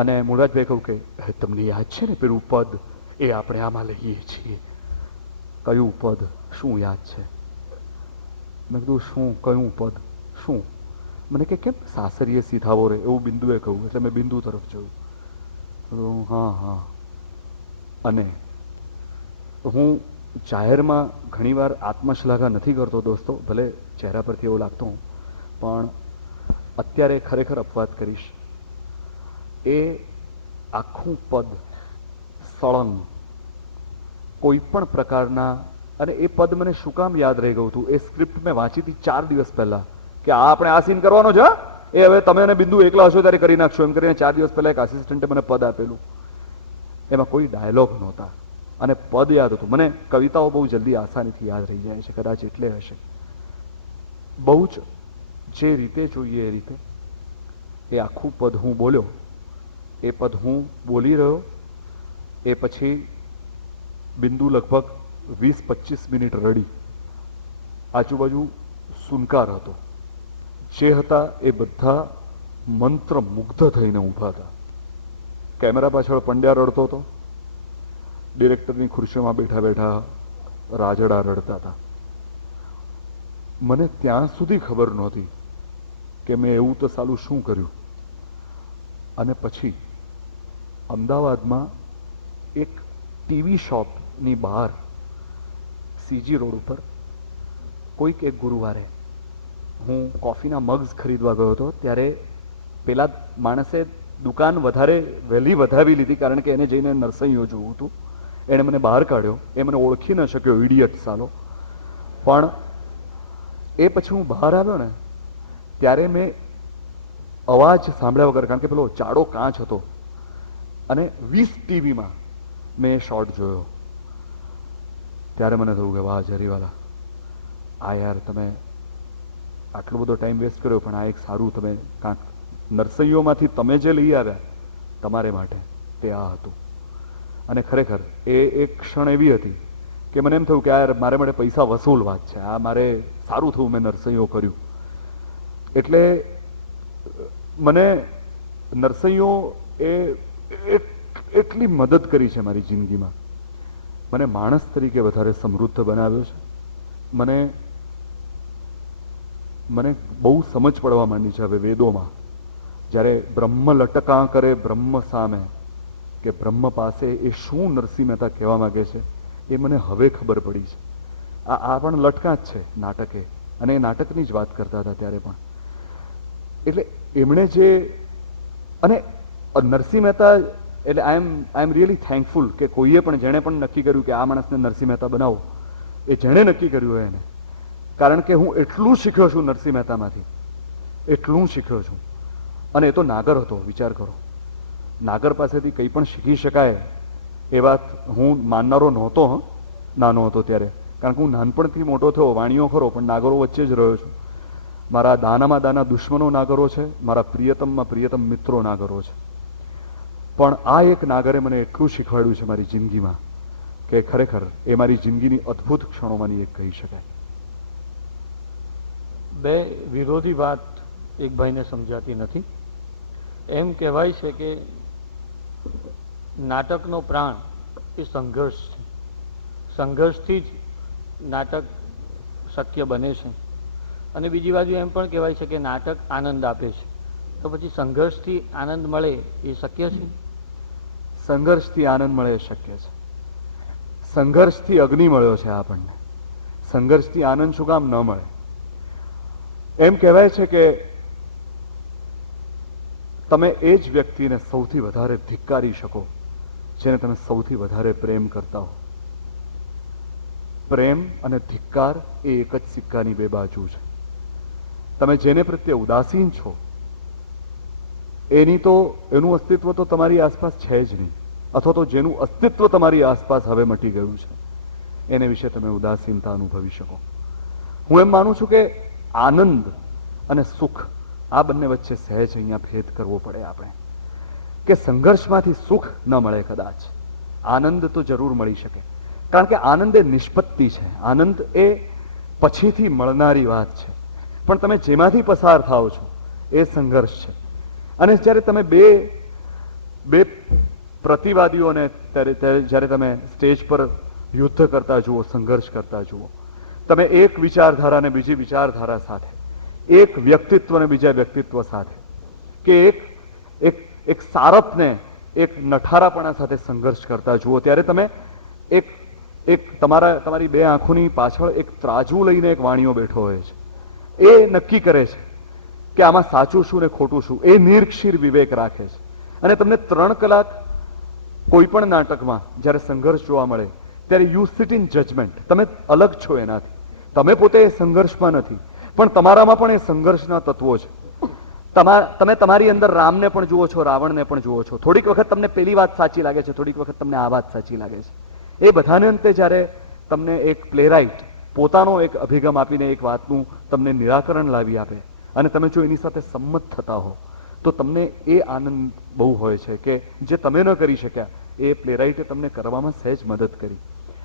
અને મૂળરાજભાઈ કહ્યું કે તમને યાદ છે ને પેલું પદ એ આપણે આમાં લઈએ છીએ. કયું પદ? શું યાદ છે? મેં કીધું શું? કયું પદ? શું? મને કે કેમ સાસરીએ સીધાવો રે, એવું બિંદુએ કહ્યું. એટલે મેં બિંદુ તરફ જોયું. હા હા. અને હું જાહેરમાં ઘણીવાર આત્મશ્લાઘા નથી કરતો દોસ્તો, ભલે ચહેરા પરથી એવું લાગતો હું, પણ અત્યારે ખરેખર અપવાદ કરીશ. એ આખું પદ સળંગ કોઈ પણ પ્રકારના, અને એ પદ મને શું કામ યાદ રહી ગયું હતું, એ સ્ક્રિપ્ટ મેં વાંચી હતી 4 દિવસ પહેલા કે આ આપણે આ સીન કરવાનો છે, એ હવે તમે અને બિંદુ એકલા હશો ત્યારે કરી નાખશો, એમ કરીને 4 દિવસ પહેલા એક આસિસ્ટન્ટે મને પદ આપેલું. એમાં કોઈ ડાયલોગ નહોતા અને પદ યાદ હતું. મને કવિતાઓ બહુ જલ્દી આસાનીથી યાદ રહી જાય છે, કદાચ એટલે હશે. બહુ જ જે રીતે જોઈએ એ રીતે એ આખું પદ હું બોલ્યો. એ પદ હું બોલી રહ્યો, એ પછી બિંદુ લગભગ 20-25 મિનિટ રડી. આજુબાજુ સુનકાર હતો. જે હતા એ બધા મંત્ર મુગ્ધ થઈને ઊભા હતા. કેમેરા પાછળ પંડ્યા રડતો હતો, ડિરેક્ટરની ખુરશીમાં બેઠા બેઠા રાજડા રડતા હતા. મને ત્યાં સુધી ખબર નહોતી કે મેં એવું તો સાલું શું કર્યું. અને પછી અમદાવાદમાં એક ટીવી શોપની બહાર સીજી રોડ ઉપર કોઈક એક ગુરુવારે હું કોફીના મગ્સ ખરીદવા ગયો હતો. ત્યારે પેલા માણસે દુકાન વધારે વહેલી વધાવી લીધી કારણ કે એને જઈને નરસૈયો જોવું હતું. એણે મને બહાર કાઢ્યો. એ મને ઓળખી ન શક્યો, ઇડિયટ સાલો. પણ એ પછી હું બહાર આવ્યો ને ત્યારે મેં અવાજ સાંભળ્યા વગર, કારણ કે પેલો જાડો કાચ હતો અને 20 ટીવીમાં મેં એ શોટ જોયો. ત્યારે મને થયું કે વાહ જરીવાલા, આ યાર તમે આટલો બધો ટાઈમ વેસ્ટ કર્યો, પણ આ એક સારું તમે કાંક નરસૈયોમાંથી તમે જે લઈ આવ્યા તમારે માટે તે આ હતું. અને ખરેખર એ એક ક્ષણ એવી હતી કે મને એમ થયું કે યાર મારે માટે પૈસા વસૂલ વાત છે, આ મારે સારું થયું મેં નરસૈયો કર્યું. એટલે મને નરસૈયો એ એટલી મદદ કરી છે મારી જિંદગીમાં. મને માણસ તરીકે વધારે સમૃદ્ધ બનાવ્યો છે. મને બહુ સમજ પડવા માંડી છે હવે વેદોમાં. જ્યારે બ્રહ્મ લટકાં કરે બ્રહ્મ સામે, કે બ્રહ્મ પાસે એ શું નરસિંહ મહેતા કહેવા માંગે છે એ મને હવે ખબર પડી છે. આ પણ લટકાં જ છે નાટકે, અને એ નાટકની જ વાત કરતા હતા ત્યારે પણ. એટલે એમણે જે, અને નરસિંહ મહેતા, એટલે આઈ એમ રિયલી થેન્કફુલ કે કોઈએ પણ, જેણે પણ નક્કી કર્યું કે આ માણસને નરસિંહ મહેતા બનાવો, એ જેણે નક્કી કર્યું હોય એને. કારણ કે હું એટલું શીખ્યો છું નરસિંહ મહેતામાંથી, એટલું શીખ્યો છું. અને એ તો નાગર હતો, વિચાર કરો. નાગર પાસેથી કંઈ પણ શીખી શકાય એ વાત હું માનનારો નહોતો. નાનો હતો ત્યારે, કારણ કે હું નાનપણથી મોટો થયો, વાણીઓ ખરો પણ નાગરો વચ્ચે જ રહ્યો છું. મારા દાનામાં દાના દુશ્મનો નાગરો છે, મારા પ્રિયતમમાં પ્રિયતમ મિત્રો નાગરો છે. પણ આ એક નાગરે મને એટલું શીખવાડ્યું છે મારી જિંદગીમાં કે ખરેખર એ મારી જિંદગીની અદ્ભુત ક્ષણોમાંની એક કહી શકાય. બે વિરોધી વાત એક ભાઈને સમજાતી નથી. એમ કહેવાય છે કે નાટકનો પ્રાણ એ સંઘર્ષ છે. સંઘર્ષથી જ નાટક શક્ય બને છે. અને બીજી બાજુ એમ પણ કહેવાય છે કે નાટક આનંદ આપે છે. તો પછી સંઘર્ષથી આનંદ મળે એ શક્ય છે? સંઘર્ષથી આનંદ મળે એ શક્ય છે. સંઘર્ષથી અગ્નિ મળ્યો છે આપણને, સંઘર્ષથી આનંદ શું કામ ન મળે? એમ કહેવાય છે કે તમે એ જ વ્યક્તિને સૌથી વધારે ધિક્કારી શકો જેને તમે સૌથી વધારે પ્રેમ કરતા હો. પ્રેમ અને ધિક્કાર એ એક જ સિક્કાની બે બાજુ છે. તમે જેને પ્રત્યે ઉદાસીન છો એનું અસ્તિત્વ તો તમારી આસપાસ છે જ નહીં, અથવા તો જેનું અસ્તિત્વ તમારી આસપાસ હવે મટી ગયું છે એને વિશે તમે ઉદાસીનતા અનુભવી શકો. હું એમ માનું છું કે આનંદ અને સુખ આ બંને વચ્ચે સહેજ અહીંયા ભેદ કરવો પડે આપણે, કે સંઘર્ષમાંથી સુખ ન મળે, કદાચ આનંદ તો જરૂર મળી શકે, કારણ કે આનંદ એ નિષ્પત્તિ છે, આનંદ એ પછીથી મળનારી વાત છે, પણ તમે જેમાંથી પસાર થાઓ છો એ સંઘર્ષ છે. અને જ્યારે તમે બે પ્રતિવાદીઓને જ્યારે તમે સ્ટેજ પર યુદ્ધ કરતા જુઓ, સંઘર્ષ કરતા જુઓ, તમે એક વિચારધારાને બીજી વિચારધારા સાથે, એક વ્યક્તિત્વને બીજા વ્યક્તિત્વ સાથે, કે એક સારપને એક નઠારાપણા સાથે સંઘર્ષ કરતા જુઓ, ત્યારે તમે તમારી બે આંખોની પાછળ એક ત્રાજવું લઈને એક વાણિયો બેઠો હોય છે, એ નક્કી કરે છે કે આમાં સાચું શું ને ખોટું શું, એ નિર્ક્ષીર વિવેક રાખે છે. અને તમને 3 કલાક કોઈ પણ નાટકમાં જ્યારે સંઘર્ષ જોવા મળે ત્યારે યુ સિટ ઇન જજમેન્ટ, તમે અલગ છો એનાથી, તમે પોતે એ સંઘર્ષમાં નથી, પણ તમારામાં પણ એ સંઘર્ષના તત્વો છે. તમે તમારી અંદર રામને પણ જુઓ છો, રાવણને પણ જુઓ છો. થોડીક વખત તમને પેલી વાત સાચી લાગે છે, થોડીક વખત તમને આ વાત સાચી લાગે છે. એ બધાને અંતે જ્યારે તમને એક પ્લેરાઇટ પોતાનો એક અભિગમ આપીને એક વાતનું તમને નિરાકરણ લાવી આપે અને તમે જો એની સાથે સંમત થતા હો તો તમને એ આનંદ બહુ હોય છે કે જે તમે ન કરી શક્યા એ પ્લેરાઇટે તમને કરવામાં સહેજ મદદ કરી.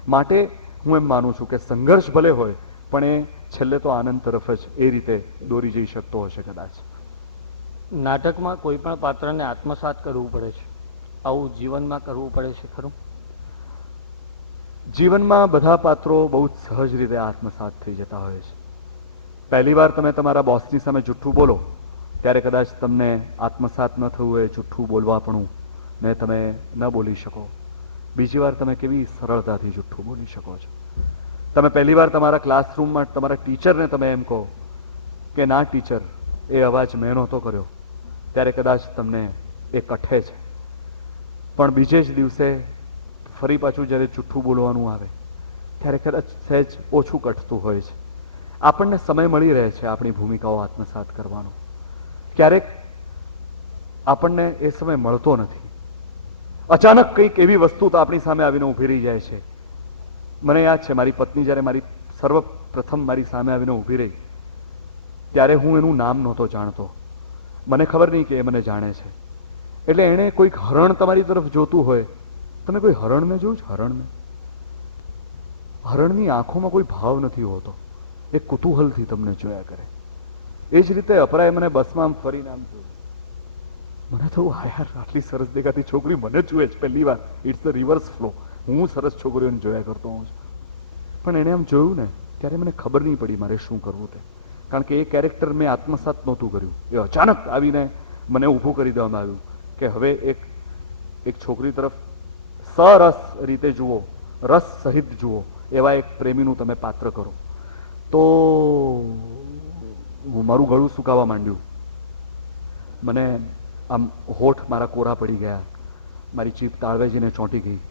માટે હું એમ માનું છું કે સંઘર્ષ ભલે હોય પણ એ છેલ્લે તો આનંદ તરફ જ એ રીતે દોરી જઈ શકતો હશે કદાચ. નાટકમાં કોઈ પણ પાત્રને આત્મસાત કરવું પડે છે, આવું જીવનમાં કરવું પડે છે ખરું? જીવનમાં બધા પાત્રો બહુ જ સહજ રીતે આત્મસાત થઈ જતા હોય છે. પહેલી વાર તમે તમારા બોસની સામે જુઠ્ઠું બોલો ત્યારે કદાચ તમને આત્મસાત ન થવું હોય જુઠ્ઠું બોલવાપણું ને તમે ન બોલી શકો. બીજી વાર તમે કેવી સરળતાથી જુઠ્ઠું બોલી શકો છો. તમે પહેલી વાર તમારા ક્લાસરૂમમાં તમારા ટીચરને તમે એમ કહો કે ના ટીચર, એ અવાજ મેં નહોતો કર્યો, ત્યારે કદાચ તમને એ કઠે છે, પણ બીજે જ દિવસે ફરી પાછું જ્યારે જુઠ્ઠું બોલવાનું આવે ત્યારે કદાચ સહેજ ઓછું કઠતું હોય છે. આપણને સમય મળી રહે છે આપણી ભૂમિકાઓ આત્મસાત કરવાનો. ક્યારેક આપણને એ સમય મળતો નથી. અચાનક કંઈક એવી વસ્તુ તો આપણી સામે આવીને ઊભી રહી જાય છે. મને યાદ છે મારી પત્ની જ્યારે મારી સર્વપ્રથમ મારી સામે આવીને ઊભી રહી ત્યારે હું એનું નામ નહોતો જાણતો. મને ખબર નહીં કે એ મને જાણે છે. એટલે એણે કોઈક હરણ તમારી તરફ જોતું હોય, તમે કોઈ હરણને જોયું છે? હરણની આંખોમાં કોઈ ભાવ નથી હોતો, એ કુતૂહલથી તમને જોયા કરે. એ જ રીતે અપરાએ મને બસમાં આમ ફરીને આમ જોયું. મને તો યાર આટલી સરસ દેખાતી છોકરી મને જુએ છે પહેલી વાર. It's the reverse flow. હું સરસ છોકરીઓને જોયા કરતો હોઉં છું, પણ એણે આમ જોયું ને ત્યારે મને ખબર નહીં પડી મારે શું કરવું તે. કારણ કે એ કેરેક્ટર મેં આત્મસાત નહોતું કર્યું. એ અચાનક આવીને મને ઊભું કરી દેવામાં આવ્યું કે હવે એક છોકરી તરફ સરસ રીતે જુઓ, રસ સહિત જુઓ, એવા એક પ્રેમીનું તમે પાત્ર કરો. તો મારું ગળું સુકાવા માંડ્યું. મને આમ હોઠ મારા કોરા પડી ગયા, મારી જીભ તાળવેજીને ચોંટી ગઈ.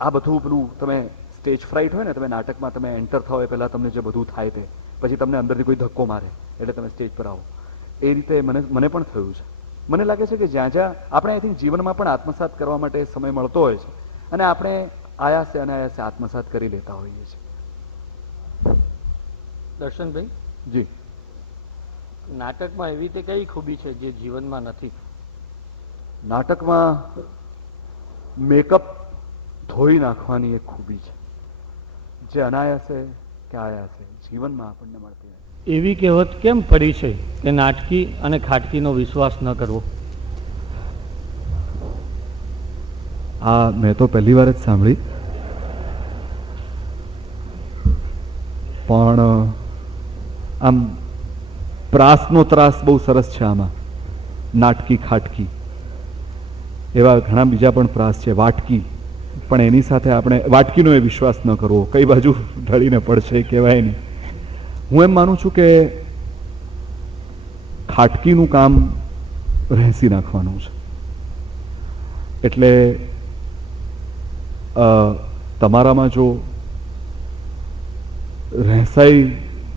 આ બધું પેલું તમે સ્ટેજ ફ્રાઇટ હોય ને, તમે નાટકમાં તમે એન્ટર થાવ એ પહેલાં તમને જે બધું થાય તે પછી તમને અંદરથી કોઈ ધક્કો મારે એટલે તમે સ્ટેજ પર આવો, એ રીતે મને પણ થયું છે. મને લાગે છે કે જ્યાં જ્યાં આપણે આઈ થિંક જીવનમાં પણ આત્મસાત કરવા માટે સમય મળતો હોય છે અને આપણે આયાસે અનાયાસે આત્મસાત કરી લેતા હોઈએ છીએ. દર્શનભાઈ જી, નાટકમાં એવી તે કઈ ખૂબી છે જે જીવનમાં નથી? નાટકમાં મેકઅપ ધોઈ નાખવાની એક ખૂબી છે જે અનાયાસે કે આયાસે જીવનમાં આપણને મળતી નથી. એવી કહેવત કેમ પડી છે કે નાટકી અને ખાટકીનો વિશ્વાસ ન કરવો? આ મેં તો પહેલી વાર જ સાંભળી, પણ આમ પ્રાસનો ત્રાસ બહુ સરસ છે આમાં. નાટકી, ખાટકી એવા ઘણા બીજા પણ પ્રાસ છે. વાટકી, પણ એની સાથે આપણે વાટકીનો એ વિશ્વાસ ન કરવો, કઈ બાજુ ઢળીને પડશે કહેવાય નહીં. હું એમ માનું છું કે ખાટકીનું કામ રહેસી નાખવાનું છે. એટલે તમારામાં જો રહેસાઈ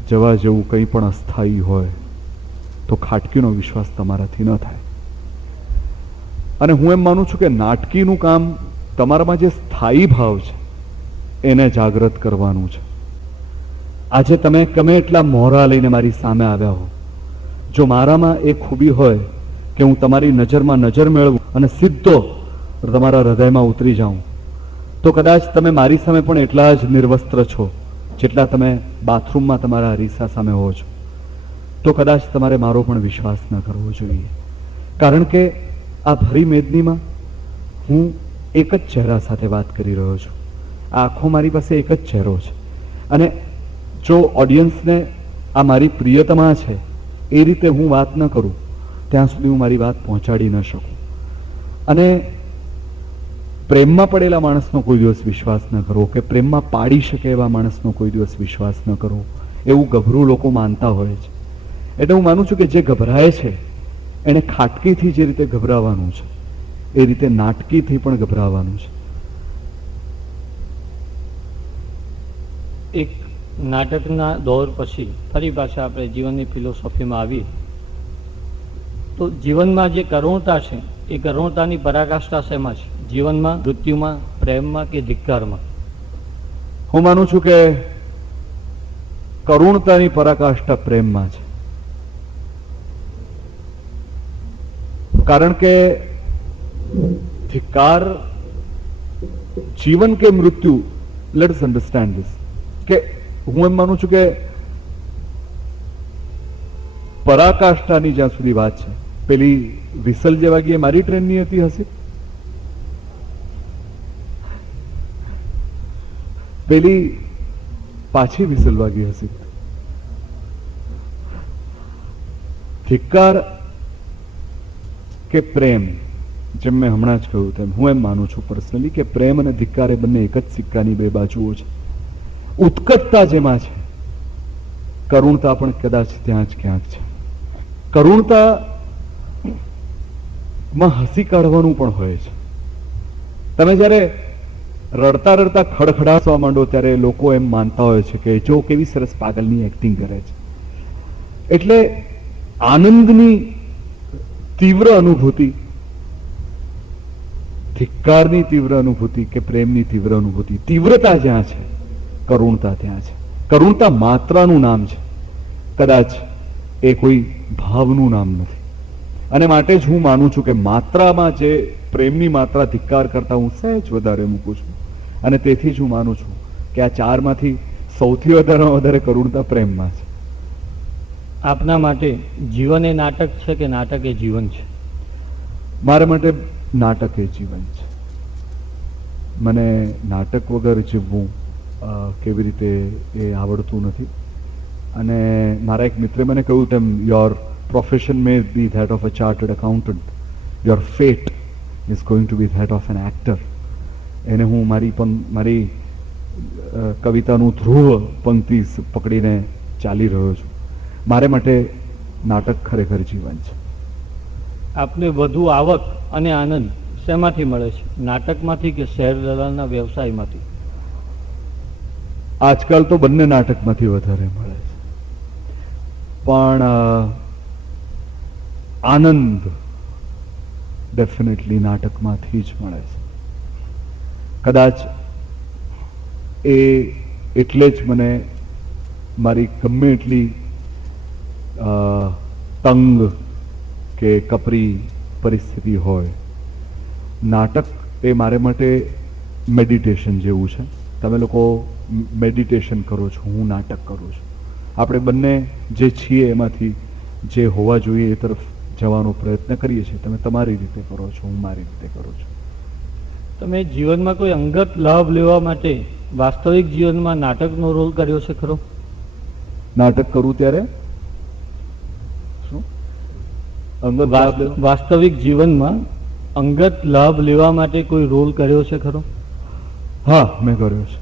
જવા જેવું કંઈ પણ અસ્થાયી હોય તો ખાટકીનો વિશ્વાસ તમારાથી ન થાય. અને હું એમ માનું છું કે નાટકીનું કામ તમારામાં જે સ્થાયી ભાવ છે એને જાગૃત કરવાનું છે. આજે તમે ગમે એટલા મોહરા લઈને મારી સામે આવ્યા હો, જો મારામાં એ ખૂબી હોય કે હું તમારી નજરમાં નજર મેળવું અને સીધો તમારા હૃદયમાં ઉતરી જાઉં, તો કદાચ તમે મારી સામે પણ એટલા જ નિર્વસ્ત્ર છો જેટલા તમે બાથરૂમમાં તમારા અરીસા સામે હો છો. તો કદાચ તમારે મારો પણ વિશ્વાસ ન કરવો જોઈએ. કારણ કે આ ભરી મેદનીમાં હું એક જ ચહેરા સાથે વાત કરી રહ્યો છું. આ આખો મારી પાસે એક જ ચહેરો છે. અને જો ઓડિયન્સને આ મારી પ્રિયતમા છે એ રીતે હું વાત ન કરું ત્યાં સુધી હું મારી વાત પહોંચાડી ન શકું. અને પ્રેમમાં પડેલા માણસનો કોઈ દિવસ વિશ્વાસ ન કરવો, કે પ્રેમમાં પાડી શકે એવા માણસનો કોઈ દિવસ વિશ્વાસ ન કરવો, એવું ગભરું લોકો માનતા હોય છે. એટલે હું માનું છું કે જે ગભરાય છે એને ખાટકીથી જે રીતે ગભરાવાનું છે એ રીતે નાટકીથી પણ ગભરાવાનું છે. એક નાટકના દોર પછી ફરી પાછા આપણે જીવનની ફિલોસોફીમાં આવી તો જીવનમાં જે કરુણતા છે એ કરુણતાની પરાકાષ્ઠા શેમાં છે? જીવનમાં, મૃત્યુમાં, પ્રેમમાં કે ધિક્કારમાં? હું માનું છું કે કરુણતાની પરાકાષ્ઠા પ્રેમમાં છે. કારણ કે ધિક્કાર, જીવન કે મૃત્યુ, લેટ્સ અન્ડરસ્ટેન્ડ ધીસ, કે હું એમ માનું છું કે પરાકાષ્ઠાની જ્યાં સુધી વાત છે, પેલી વિસલ જે વાગી એ મારી ટ્રેનની હતી હસી, પેલી પાછી વિસલ વાગી હસી. ધિક્કાર કે પ્રેમ, જેમ મેં હમણાં જ કહ્યું તેમ હું એમ માનું છું પર્સનલી કે પ્રેમ અને ધિક્કાર એ બંને એક જ સિક્કાની બે બાજુઓ છે. ઉત્કટતા જેમાં છે, કરુણતા પણ કદાચ ત્યાં જ ક્યાંક છે. કરુણતા માં હસી કાઢવાનું પણ હોય છે. તમે જ્યારે રડતા રડતા ખડખડાસવા માંડો ત્યારે લોકો એમ માનતા હોય છે કે જો કેવી સરસ પાગલની એક્ટિંગ કરે છે. એટલે આનંદની તીવ્ર અનુભૂતિ, ધિક્કારની તીવ્ર અનુભૂતિ કે પ્રેમની તીવ્ર અનુભૂતિ, તીવ્રતા જ્યાં છે કરુણતા ત્યાં છે. કરુણતા માત્રાનું નામ છે, કદાચ એ કોઈ ભાવનું નામ નથી. અને માટે જ હું માનું છું કે માત્રામાં જે પ્રેમની માત્રા ધિક્કાર કરતા હું સહેજ વધારે મૂકું છું. અને તેથી જ હું માનું છું કે આ ચારમાંથી સૌથી વધારે કરુણતા પ્રેમમાં છે. આપના માટે જીવન એ નાટક છે કે નાટક એ જીવન છે? મારા માટે નાટક એ જીવન છે. મને નાટક વગર જીવવું કેવી રીતે એ આવડતું નથી. અને મારા એક મિત્રે મને કહ્યું તેમ, your profession may be that of a chartered accountant, your fate is going to be that of an actor. એને હું મારી કવિતાનું ધ્રુવ પંક્તિ પકડીને ચાલી રહ્યો છું. મારે માટે નાટક ખરેખર જીવન છે. આપને વધુ આવક અને આનંદ શેમાંથી મળે છે? નાટકમાંથી કે શેર દલાલના વ્યવસાયમાંથી? આજકાલ તો બંને નાટકમાંથી વધારે મળે છે. પણ આનંદ ડેફિનેટલી નાટકમાંથી જ મળે છે. કદાચ એ એટલે જ મને મારી ગમે એટલી તંગ કે કપરી પરિસ્થિતિ હોય, નાટક એ મારે માટે મેડિટેશન જેવું છે. તમે લોકો મેડિટેશન કરો છો, હું નાટક કરું છું. આપણે બંને જે છીએ એમાંથી જે હોવા જોઈએ એ તરફ જવાનો પ્રયત્ન કરીએ છીએ. તમે તમારી રીતે કરો છો, હું મારી રીતે કરું છું. તમે જીવનમાં કોઈ અંગત લાભ લેવા માટે વાસ્તવિક જીવનમાં નાટકનો રોલ કર્યો છે ખરો? નાટક કરું ત્યારે શું અંગત લાભ વાસ્તવિક જીવનમાં અંગત લાભ લેવા માટે કોઈ રોલ કર્યો છે ખરો? હા, મેં કર્યો છે.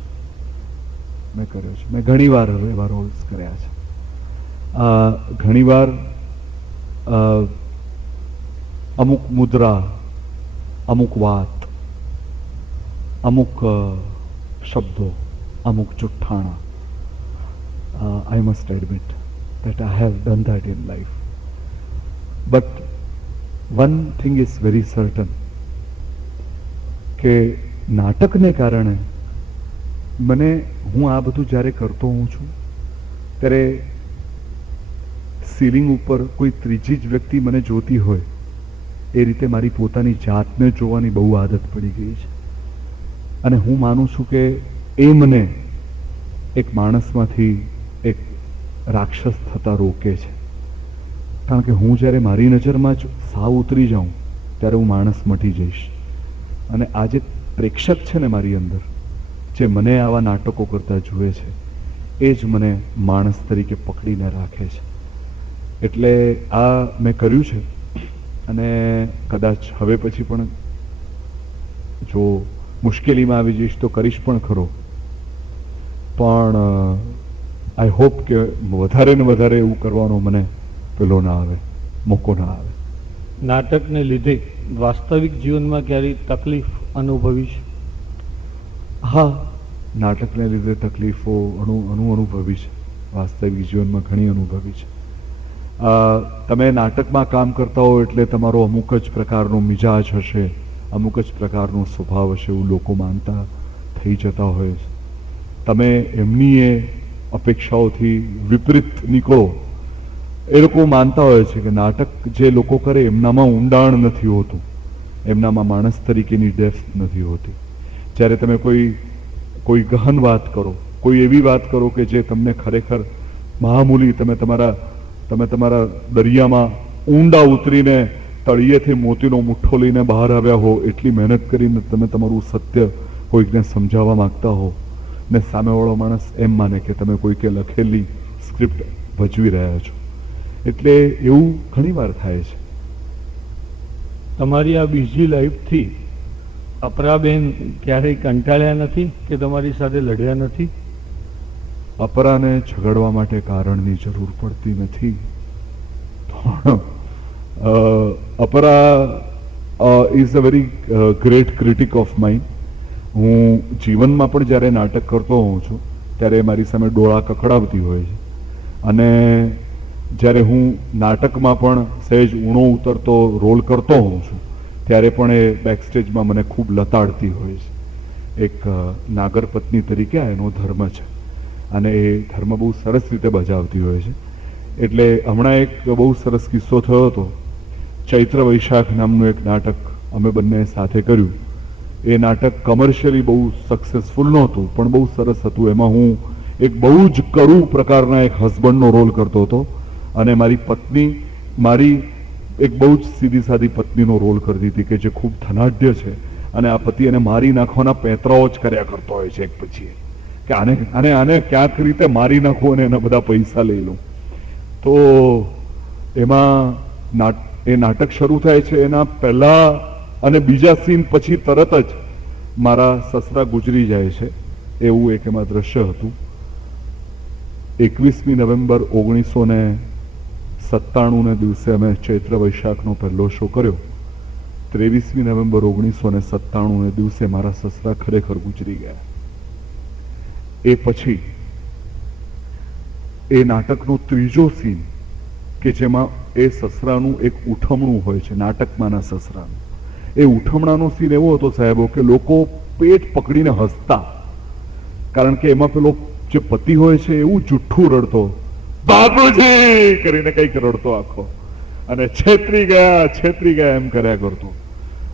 મેં ઘણી વાર એવા રોલ્સ કર્યા છે. ઘણી વાર અમુક મુદ્રા, અમુક વાત, અમુક શબ્દો, અમુક જુઠ્ઠાણા, I must admit that I have done that in life. But one thing is very certain કે નાટકને કારણે હું આ બધું જ્યારે કરતો હોઉં છું ત્યારે સીલિંગ ઉપર કોઈ ત્રીજી જ વ્યક્તિ મને જોતી હોય એ રીતે મારી પોતાની જાતને જોવાની બહુ આદત પડી ગઈ છે. અને હું માનું છું કે એ મને એક માણસમાંથી એક રાક્ષસ થતા રોકે છે. કારણ કે હું જ્યારે મારી નજરમાં જ સાવ ઉતરી જાઉં ત્યારે હું માણસ મટી જઈશ. અને આ જે પ્રેક્ષક છે ને મારી અંદર, જે મને આવા નાટકો કરતા જુએ છે, એ જ મને માણસ તરીકે પકડીને રાખે છે. એટલે આ મેં કર્યું છે અને કદાચ હવે પછી પણ જો મુશ્કેલીમાં આવી જઈશ તો કરીશ પણ ખરો. પણ આઈ હોપ કે વધારે ને વધારે એવું કરવાનો મને પેલો ના આવે, મોકો ના આવે. નાટકને લીધે વાસ્તવિક જીવનમાં ક્યારેય તકલીફ અનુભવી છે? હા, નાટકને લીધે તકલીફો અનુભવી છે. વાસ્તવિક જીવનમાં ઘણી અનુભવી છે. તમે નાટકમાં કામ કરતા હો એટલે તમારો અમુક જ પ્રકારનો મિજાજ હશે, અમુક જ પ્રકારનો સ્વભાવ હશે, એવું લોકો માનતા થઈ જતા હોય છે. તમે એમની એ અપેક્ષાઓથી વિપરીત નીકળો. એ લોકો માનતા હોય છે કે નાટક જે લોકો કરે એમનામાં ઊંડાણ નથી હોતું, એમનામાં માણસ તરીકેની ડેપ્થ નથી હોતી. જ્યારે તમે કોઈ ગહન વાત કરો, કોઈ એવી વાત કરો કે જે તમને ખરેખર મહામૂલી, તમે તમારા દરિયામાં ઊંડા ઉતરીને તળિયેથી મોતીનો મુઠ્ઠો લઈને બહાર આવ્યા હો, એટલી મહેનત કરીને તમે તમારું સત્ય કોઈકને સમજાવવા માંગતા હો ને સામેવાળો માણસ એમ માને કે તમે કોઈકે લખેલી સ્ક્રિપ્ટ ભજવી રહ્યા છો. એટલે એવું ઘણીવાર થાય છે. તમારી આ બીજી લાઈફથી અપરાબેન ક્યારેય કંટાળ્યા નથી કે તમારી સાથે લડ્યા નથી? અપરાને ઝઘડવા માટે કારણની જરૂર પડતી નથી. Apara is a very great critic of mind. હું જીવનમાં પણ જ્યારે નાટક કરતો હોઉં છું ત્યારે મારી સામે ડોળા કકડાવતી હોય છે. અને જ્યારે હું નાટકમાં પણ સહેજ ઊણો ઉતરતો રોલ કરતો હોઉં છું ત્યારે પણ એ બેકસ્ટેજમાં મને ખૂબ લતાડતી હોય છે. એક નાગર પત્ની તરીકે આ એનો ધર્મ છે અને એ ધર્મ બહુ સરસ રીતે બજાવતી હોય છે. એટલે હમણાં એક બહુ સરસ કિસ્સો થયો હતો. ચૈત્ર વૈશાખ નામનું એક નાટક અમે બંને સાથે કર્યું. એ નાટક કમર્શિયલી બહુ સક્સેસફુલ નહોતું પણ બહુ સરસ હતું. એમાં હું એક બહુ જ કડુ પ્રકારના એક હસબન્ડનો રોલ કરતો હતો અને મારી પત્ની મારી એક બહુ જ સીધી સાદી પત્નીનો રોલ કરતી હતી કે જે ખૂબ ધનાઢ્ય છે અને આ પતિ એને મારી નાખવાના પેંતરાઓ જ કર્યા કરતો હોય છે એક પછી કે આને ક્યાંક રીતે મારી નાખું અને એના બધા પૈસા લઈ લઉં. તો એમાં એ નાટક શરૂ થાય છે. એના પહેલા અને બીજા સીન પછી તરત જ મારા સસરા ગુજરી જાય છે એવું એક એમાં દ્રશ્ય હતું. 21મી નવેમ્બર 1997 દિવસે અમે ચૈત્ર વૈશાખનો પહેલો શો કર્યો. 23મી નવેમ્બર 1997 દિવસે મારા સસરા ખરેખર ગુજરી ગયા. એ પછી એ નાટકનો ત્રીજો સીન કે જેમાં એ સસરાનું એક ઉઠમણું હોય છે, નાટકમાંના સસરાનું. એ ઉઠમણાનો સીન એવો હતો સાહેબો કે લોકો પેટ પકડીને હસતા. કારણ કે એમાં પેલો જે પતિ હોય છે એવું જુઠ્ઠું રડતો, બાપુજી કરીને કંઈક રડતો આખો, અને છેતરી ગયા એમ કર્યા કરતો.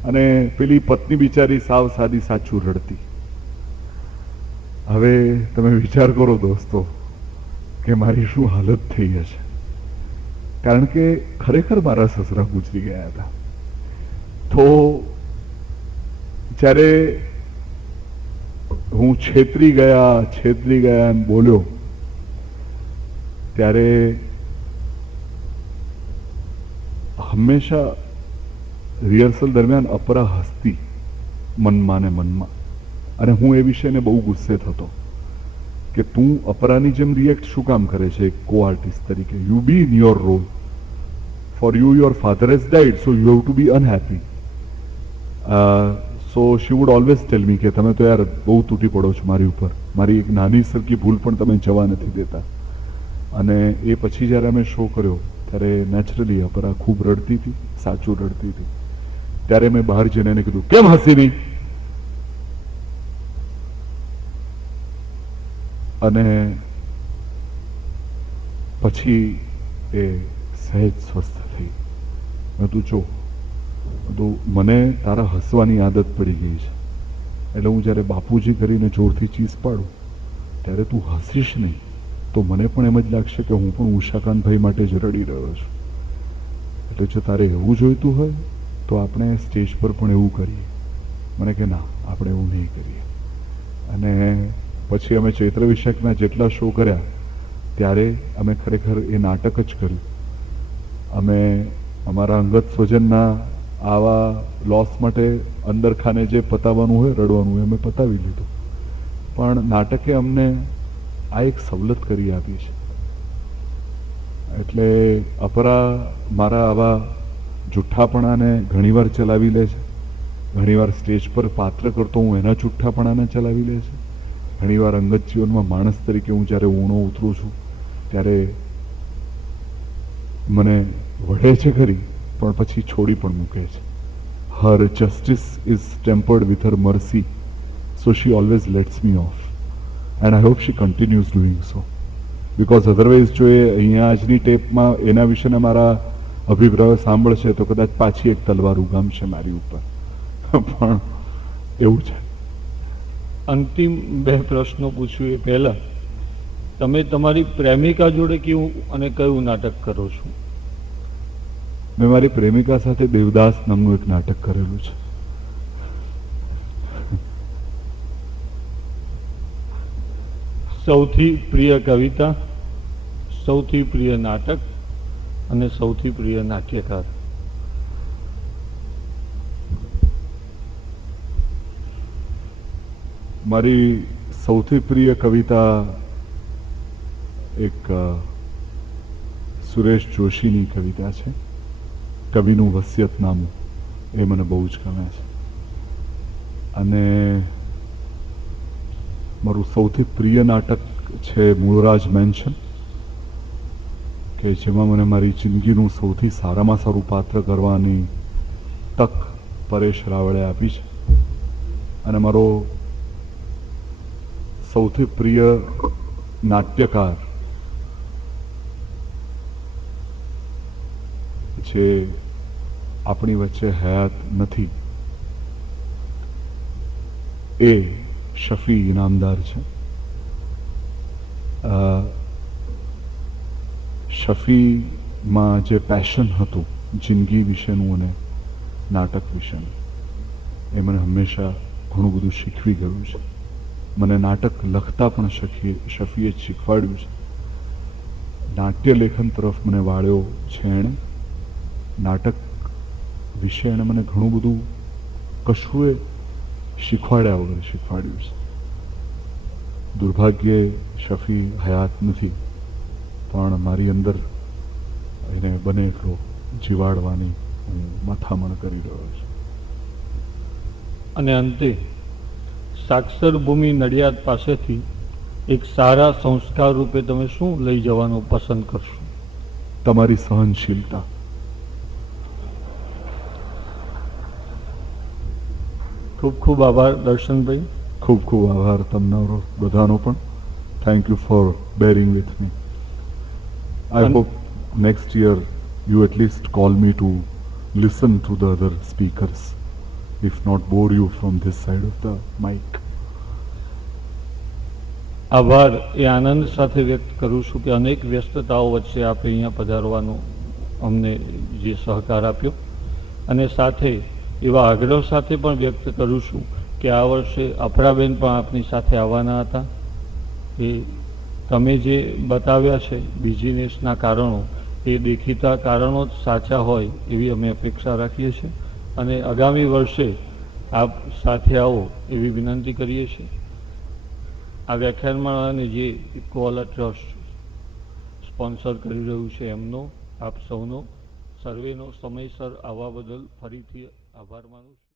અને પેલી પત્ની બિચારી સાવ સાદી સાચું રડતી. હવે તમે વિચાર કરો દોસ્તો કે મારી શું હાલત થઈ હશે. કારણ કે ખરેખર મારા સસરા ગુજરી ગયા હતા. તો જ્યારે હું છેતરી ગયા એમ બોલ્યો ત્યારે હંમેશા રિહર્સલ દરમિયાન અપરા હસતી મનમાં ને મનમાં. અને હું એ વિષયને બહુ ગુસ્સે થતો કે તું અપરાની જેમ રિએક્ટ શું કામ કરે છે એક કો આર્ટિસ્ટ તરીકે. You be in your role. For you your father has died so you have to be unhappy. So she would always tell me કે તમે તો યાર બહુ તૂટી પડો છો મારી ઉપર, મારી એક નાની સરખી ભૂલ પણ તમે જવા નથી દેતા. અને એ પછી જ્યારે અમે શો કર્યો ત્યારે નેચરલી અપરા ખૂબ રડતી હતી, સાચું રડતી હતી. ત્યારે મેં બહાર જઈને એને કીધું, કેમ હસી નહીં? અને પછી એ સહેજ સ્વસ્થ થઈ. મેં તું જો તો મને તારા હસવાની આદત પડી ગઈ છે, એટલે હું જ્યારે બાપુજી કરીને જોરથી ચીસ પાડું ત્યારે તું હસીશ નહીં તો મને પણ એમ જ લાગશે કે હું પણ ઉષાકાંતભાઈ માટે જ રડી રહ્યો છું. એટલે જો તારે એવું જોઈતું હોય તો આપણે સ્ટેજ પર પણ એવું કરીએ. મને કે ના, આપણે એવું નહીં કરીએ. અને પછી અમે ચૈત્ર વિશાખના જેટલા શો કર્યા ત્યારે અમે ખરેખર એ નાટક જ કર્યું. અમે અમારા અંગત સ્વજનના આવા લોસ માટે અંદર ખાને જે પતાવવાનું હોય, રડવાનું હોય, અમે પતાવી લીધું. પણ નાટકે અમને આ એક સવલત કરી આપી છે. એટલે અપરા મારા આવા જુઠ્ઠાપણાને ઘણીવાર ચલાવી લે છે. ઘણીવાર સ્ટેજ પર પાત્ર કરતો હું એના જુઠ્ઠાપણાને ચલાવી લે છે. ઘણીવાર અંગત જીવનમાં માણસ તરીકે હું જ્યારે ઊણો ઉતરું છું ત્યારે મને વઢે છે ખરી, પણ પછી છોડી પણ મૂકે છે. Her justice is tempered with her mercy, so she always lets me off, and I hope she continues doing so. Because otherwise જો એ અહીંયા આજની ટેપમાં એના વિશેના મારા અભિપ્રાયો સાંભળશે તો કદાચ પાછી એક તલવાર ઉગામશે મારી ઉપર. પણ એવું છે. અંતિમ 2 પ્રશ્નો પૂછ્યું એ પહેલા, તમે તમારી પ્રેમિકા જોડે કેવું અને કયું નાટક કરો છો? મેં મારી પ્રેમિકા સાથે દેવદાસ નામનું એક નાટક કરેલું છે. સૌથી પ્રિય કવિતા, સૌથી પ્રિય નાટક અને સૌથી પ્રિય નાટ્યકાર? મારી સૌથી પ્રિય કવિતા એક સુરેશ જોશીની કવિતા છે, કવિનું વસિયતનામું. એ મને બહુ જ ગમે છે. અને મારું સૌથી પ્રિય નાટક છે મૂળરાજ મેન્શન, કે જેમાં મને મારી જિંદગીનું સૌથી સારામાં સારું પાત્ર કરવાની તક પરેશ રાવળે આપી છે. અને મારો સૌથી પ્રિય નાટ્યકાર જે આપણી વચ્ચે હયાત નથી એ શફી ઇનામદાર છે. શફીમાં જે પેશન હતું જિંદગી વિશેનું અને નાટક વિશેનું, એ મને હંમેશા ઘણું બધું શીખવી ગયું છે. મને નાટક લખતા પણ શફીએ જ શીખવાડ્યું છે. નાટ્ય લેખન તરફ મને વાળ્યો છે એણે. નાટક વિશે એણે મને ઘણું બધું કશુંએ શીખવાડ્યા વગર શીખવાડ્યું છે. દુર્ભાગ્યે શફી હયાત નથી, પણ મારી અંદર એને બને એટલો જીવાડવાની હું મથામણ કરી રહ્યો છું. અને અંતે સાક્ષર ભૂમિ નડિયાદ પાસેથી એક સારા સંસ્કાર રૂપે તમે શું લઈ જવાનું પસંદ કરશો? તમારી સહનશીલતા. ખૂબ ખૂબ આભાર દર્શનભાઈ. ખૂબ ખૂબ આભાર તમારો બધાનો પણ. Thank you for bearing with me. I hope next year you at least call me to listen to the other speakers, if not bore you from this side of the mic. આભાર એ આનંદ સાથે વ્યક્ત કરું છું કે અનેક વ્યસ્તતાઓ વચ્ચે આપણે અહીંયા પધારવાનો અમને જે સહકાર આપ્યો, અને સાથે એવા આગ્રહ સાથે પણ વ્યક્ત કરું છું કે આ વર્ષે અફરાબેન પણ આપની સાથે આવવાના હતા. એ તમે જે બતાવ્યા છે બિઝનેસના કારણો, એ દેખીતા કારણો જ સાચા હોય એવી અમે અપેક્ષા રાખીએ છીએ, અને આગામી વર્ષે આપ સાથે આવો એવી વિનંતી કરીએ છીએ. આ વ્યાખ્યાનમાળાને જે ઇકોવાલા ટ્રસ્ટ સ્પોન્સર કરી રહ્યું છે એમનો, આપ સૌનો, સર્વેનો સમયસર આવવા બદલ ફરીથી આભાર માનું છું.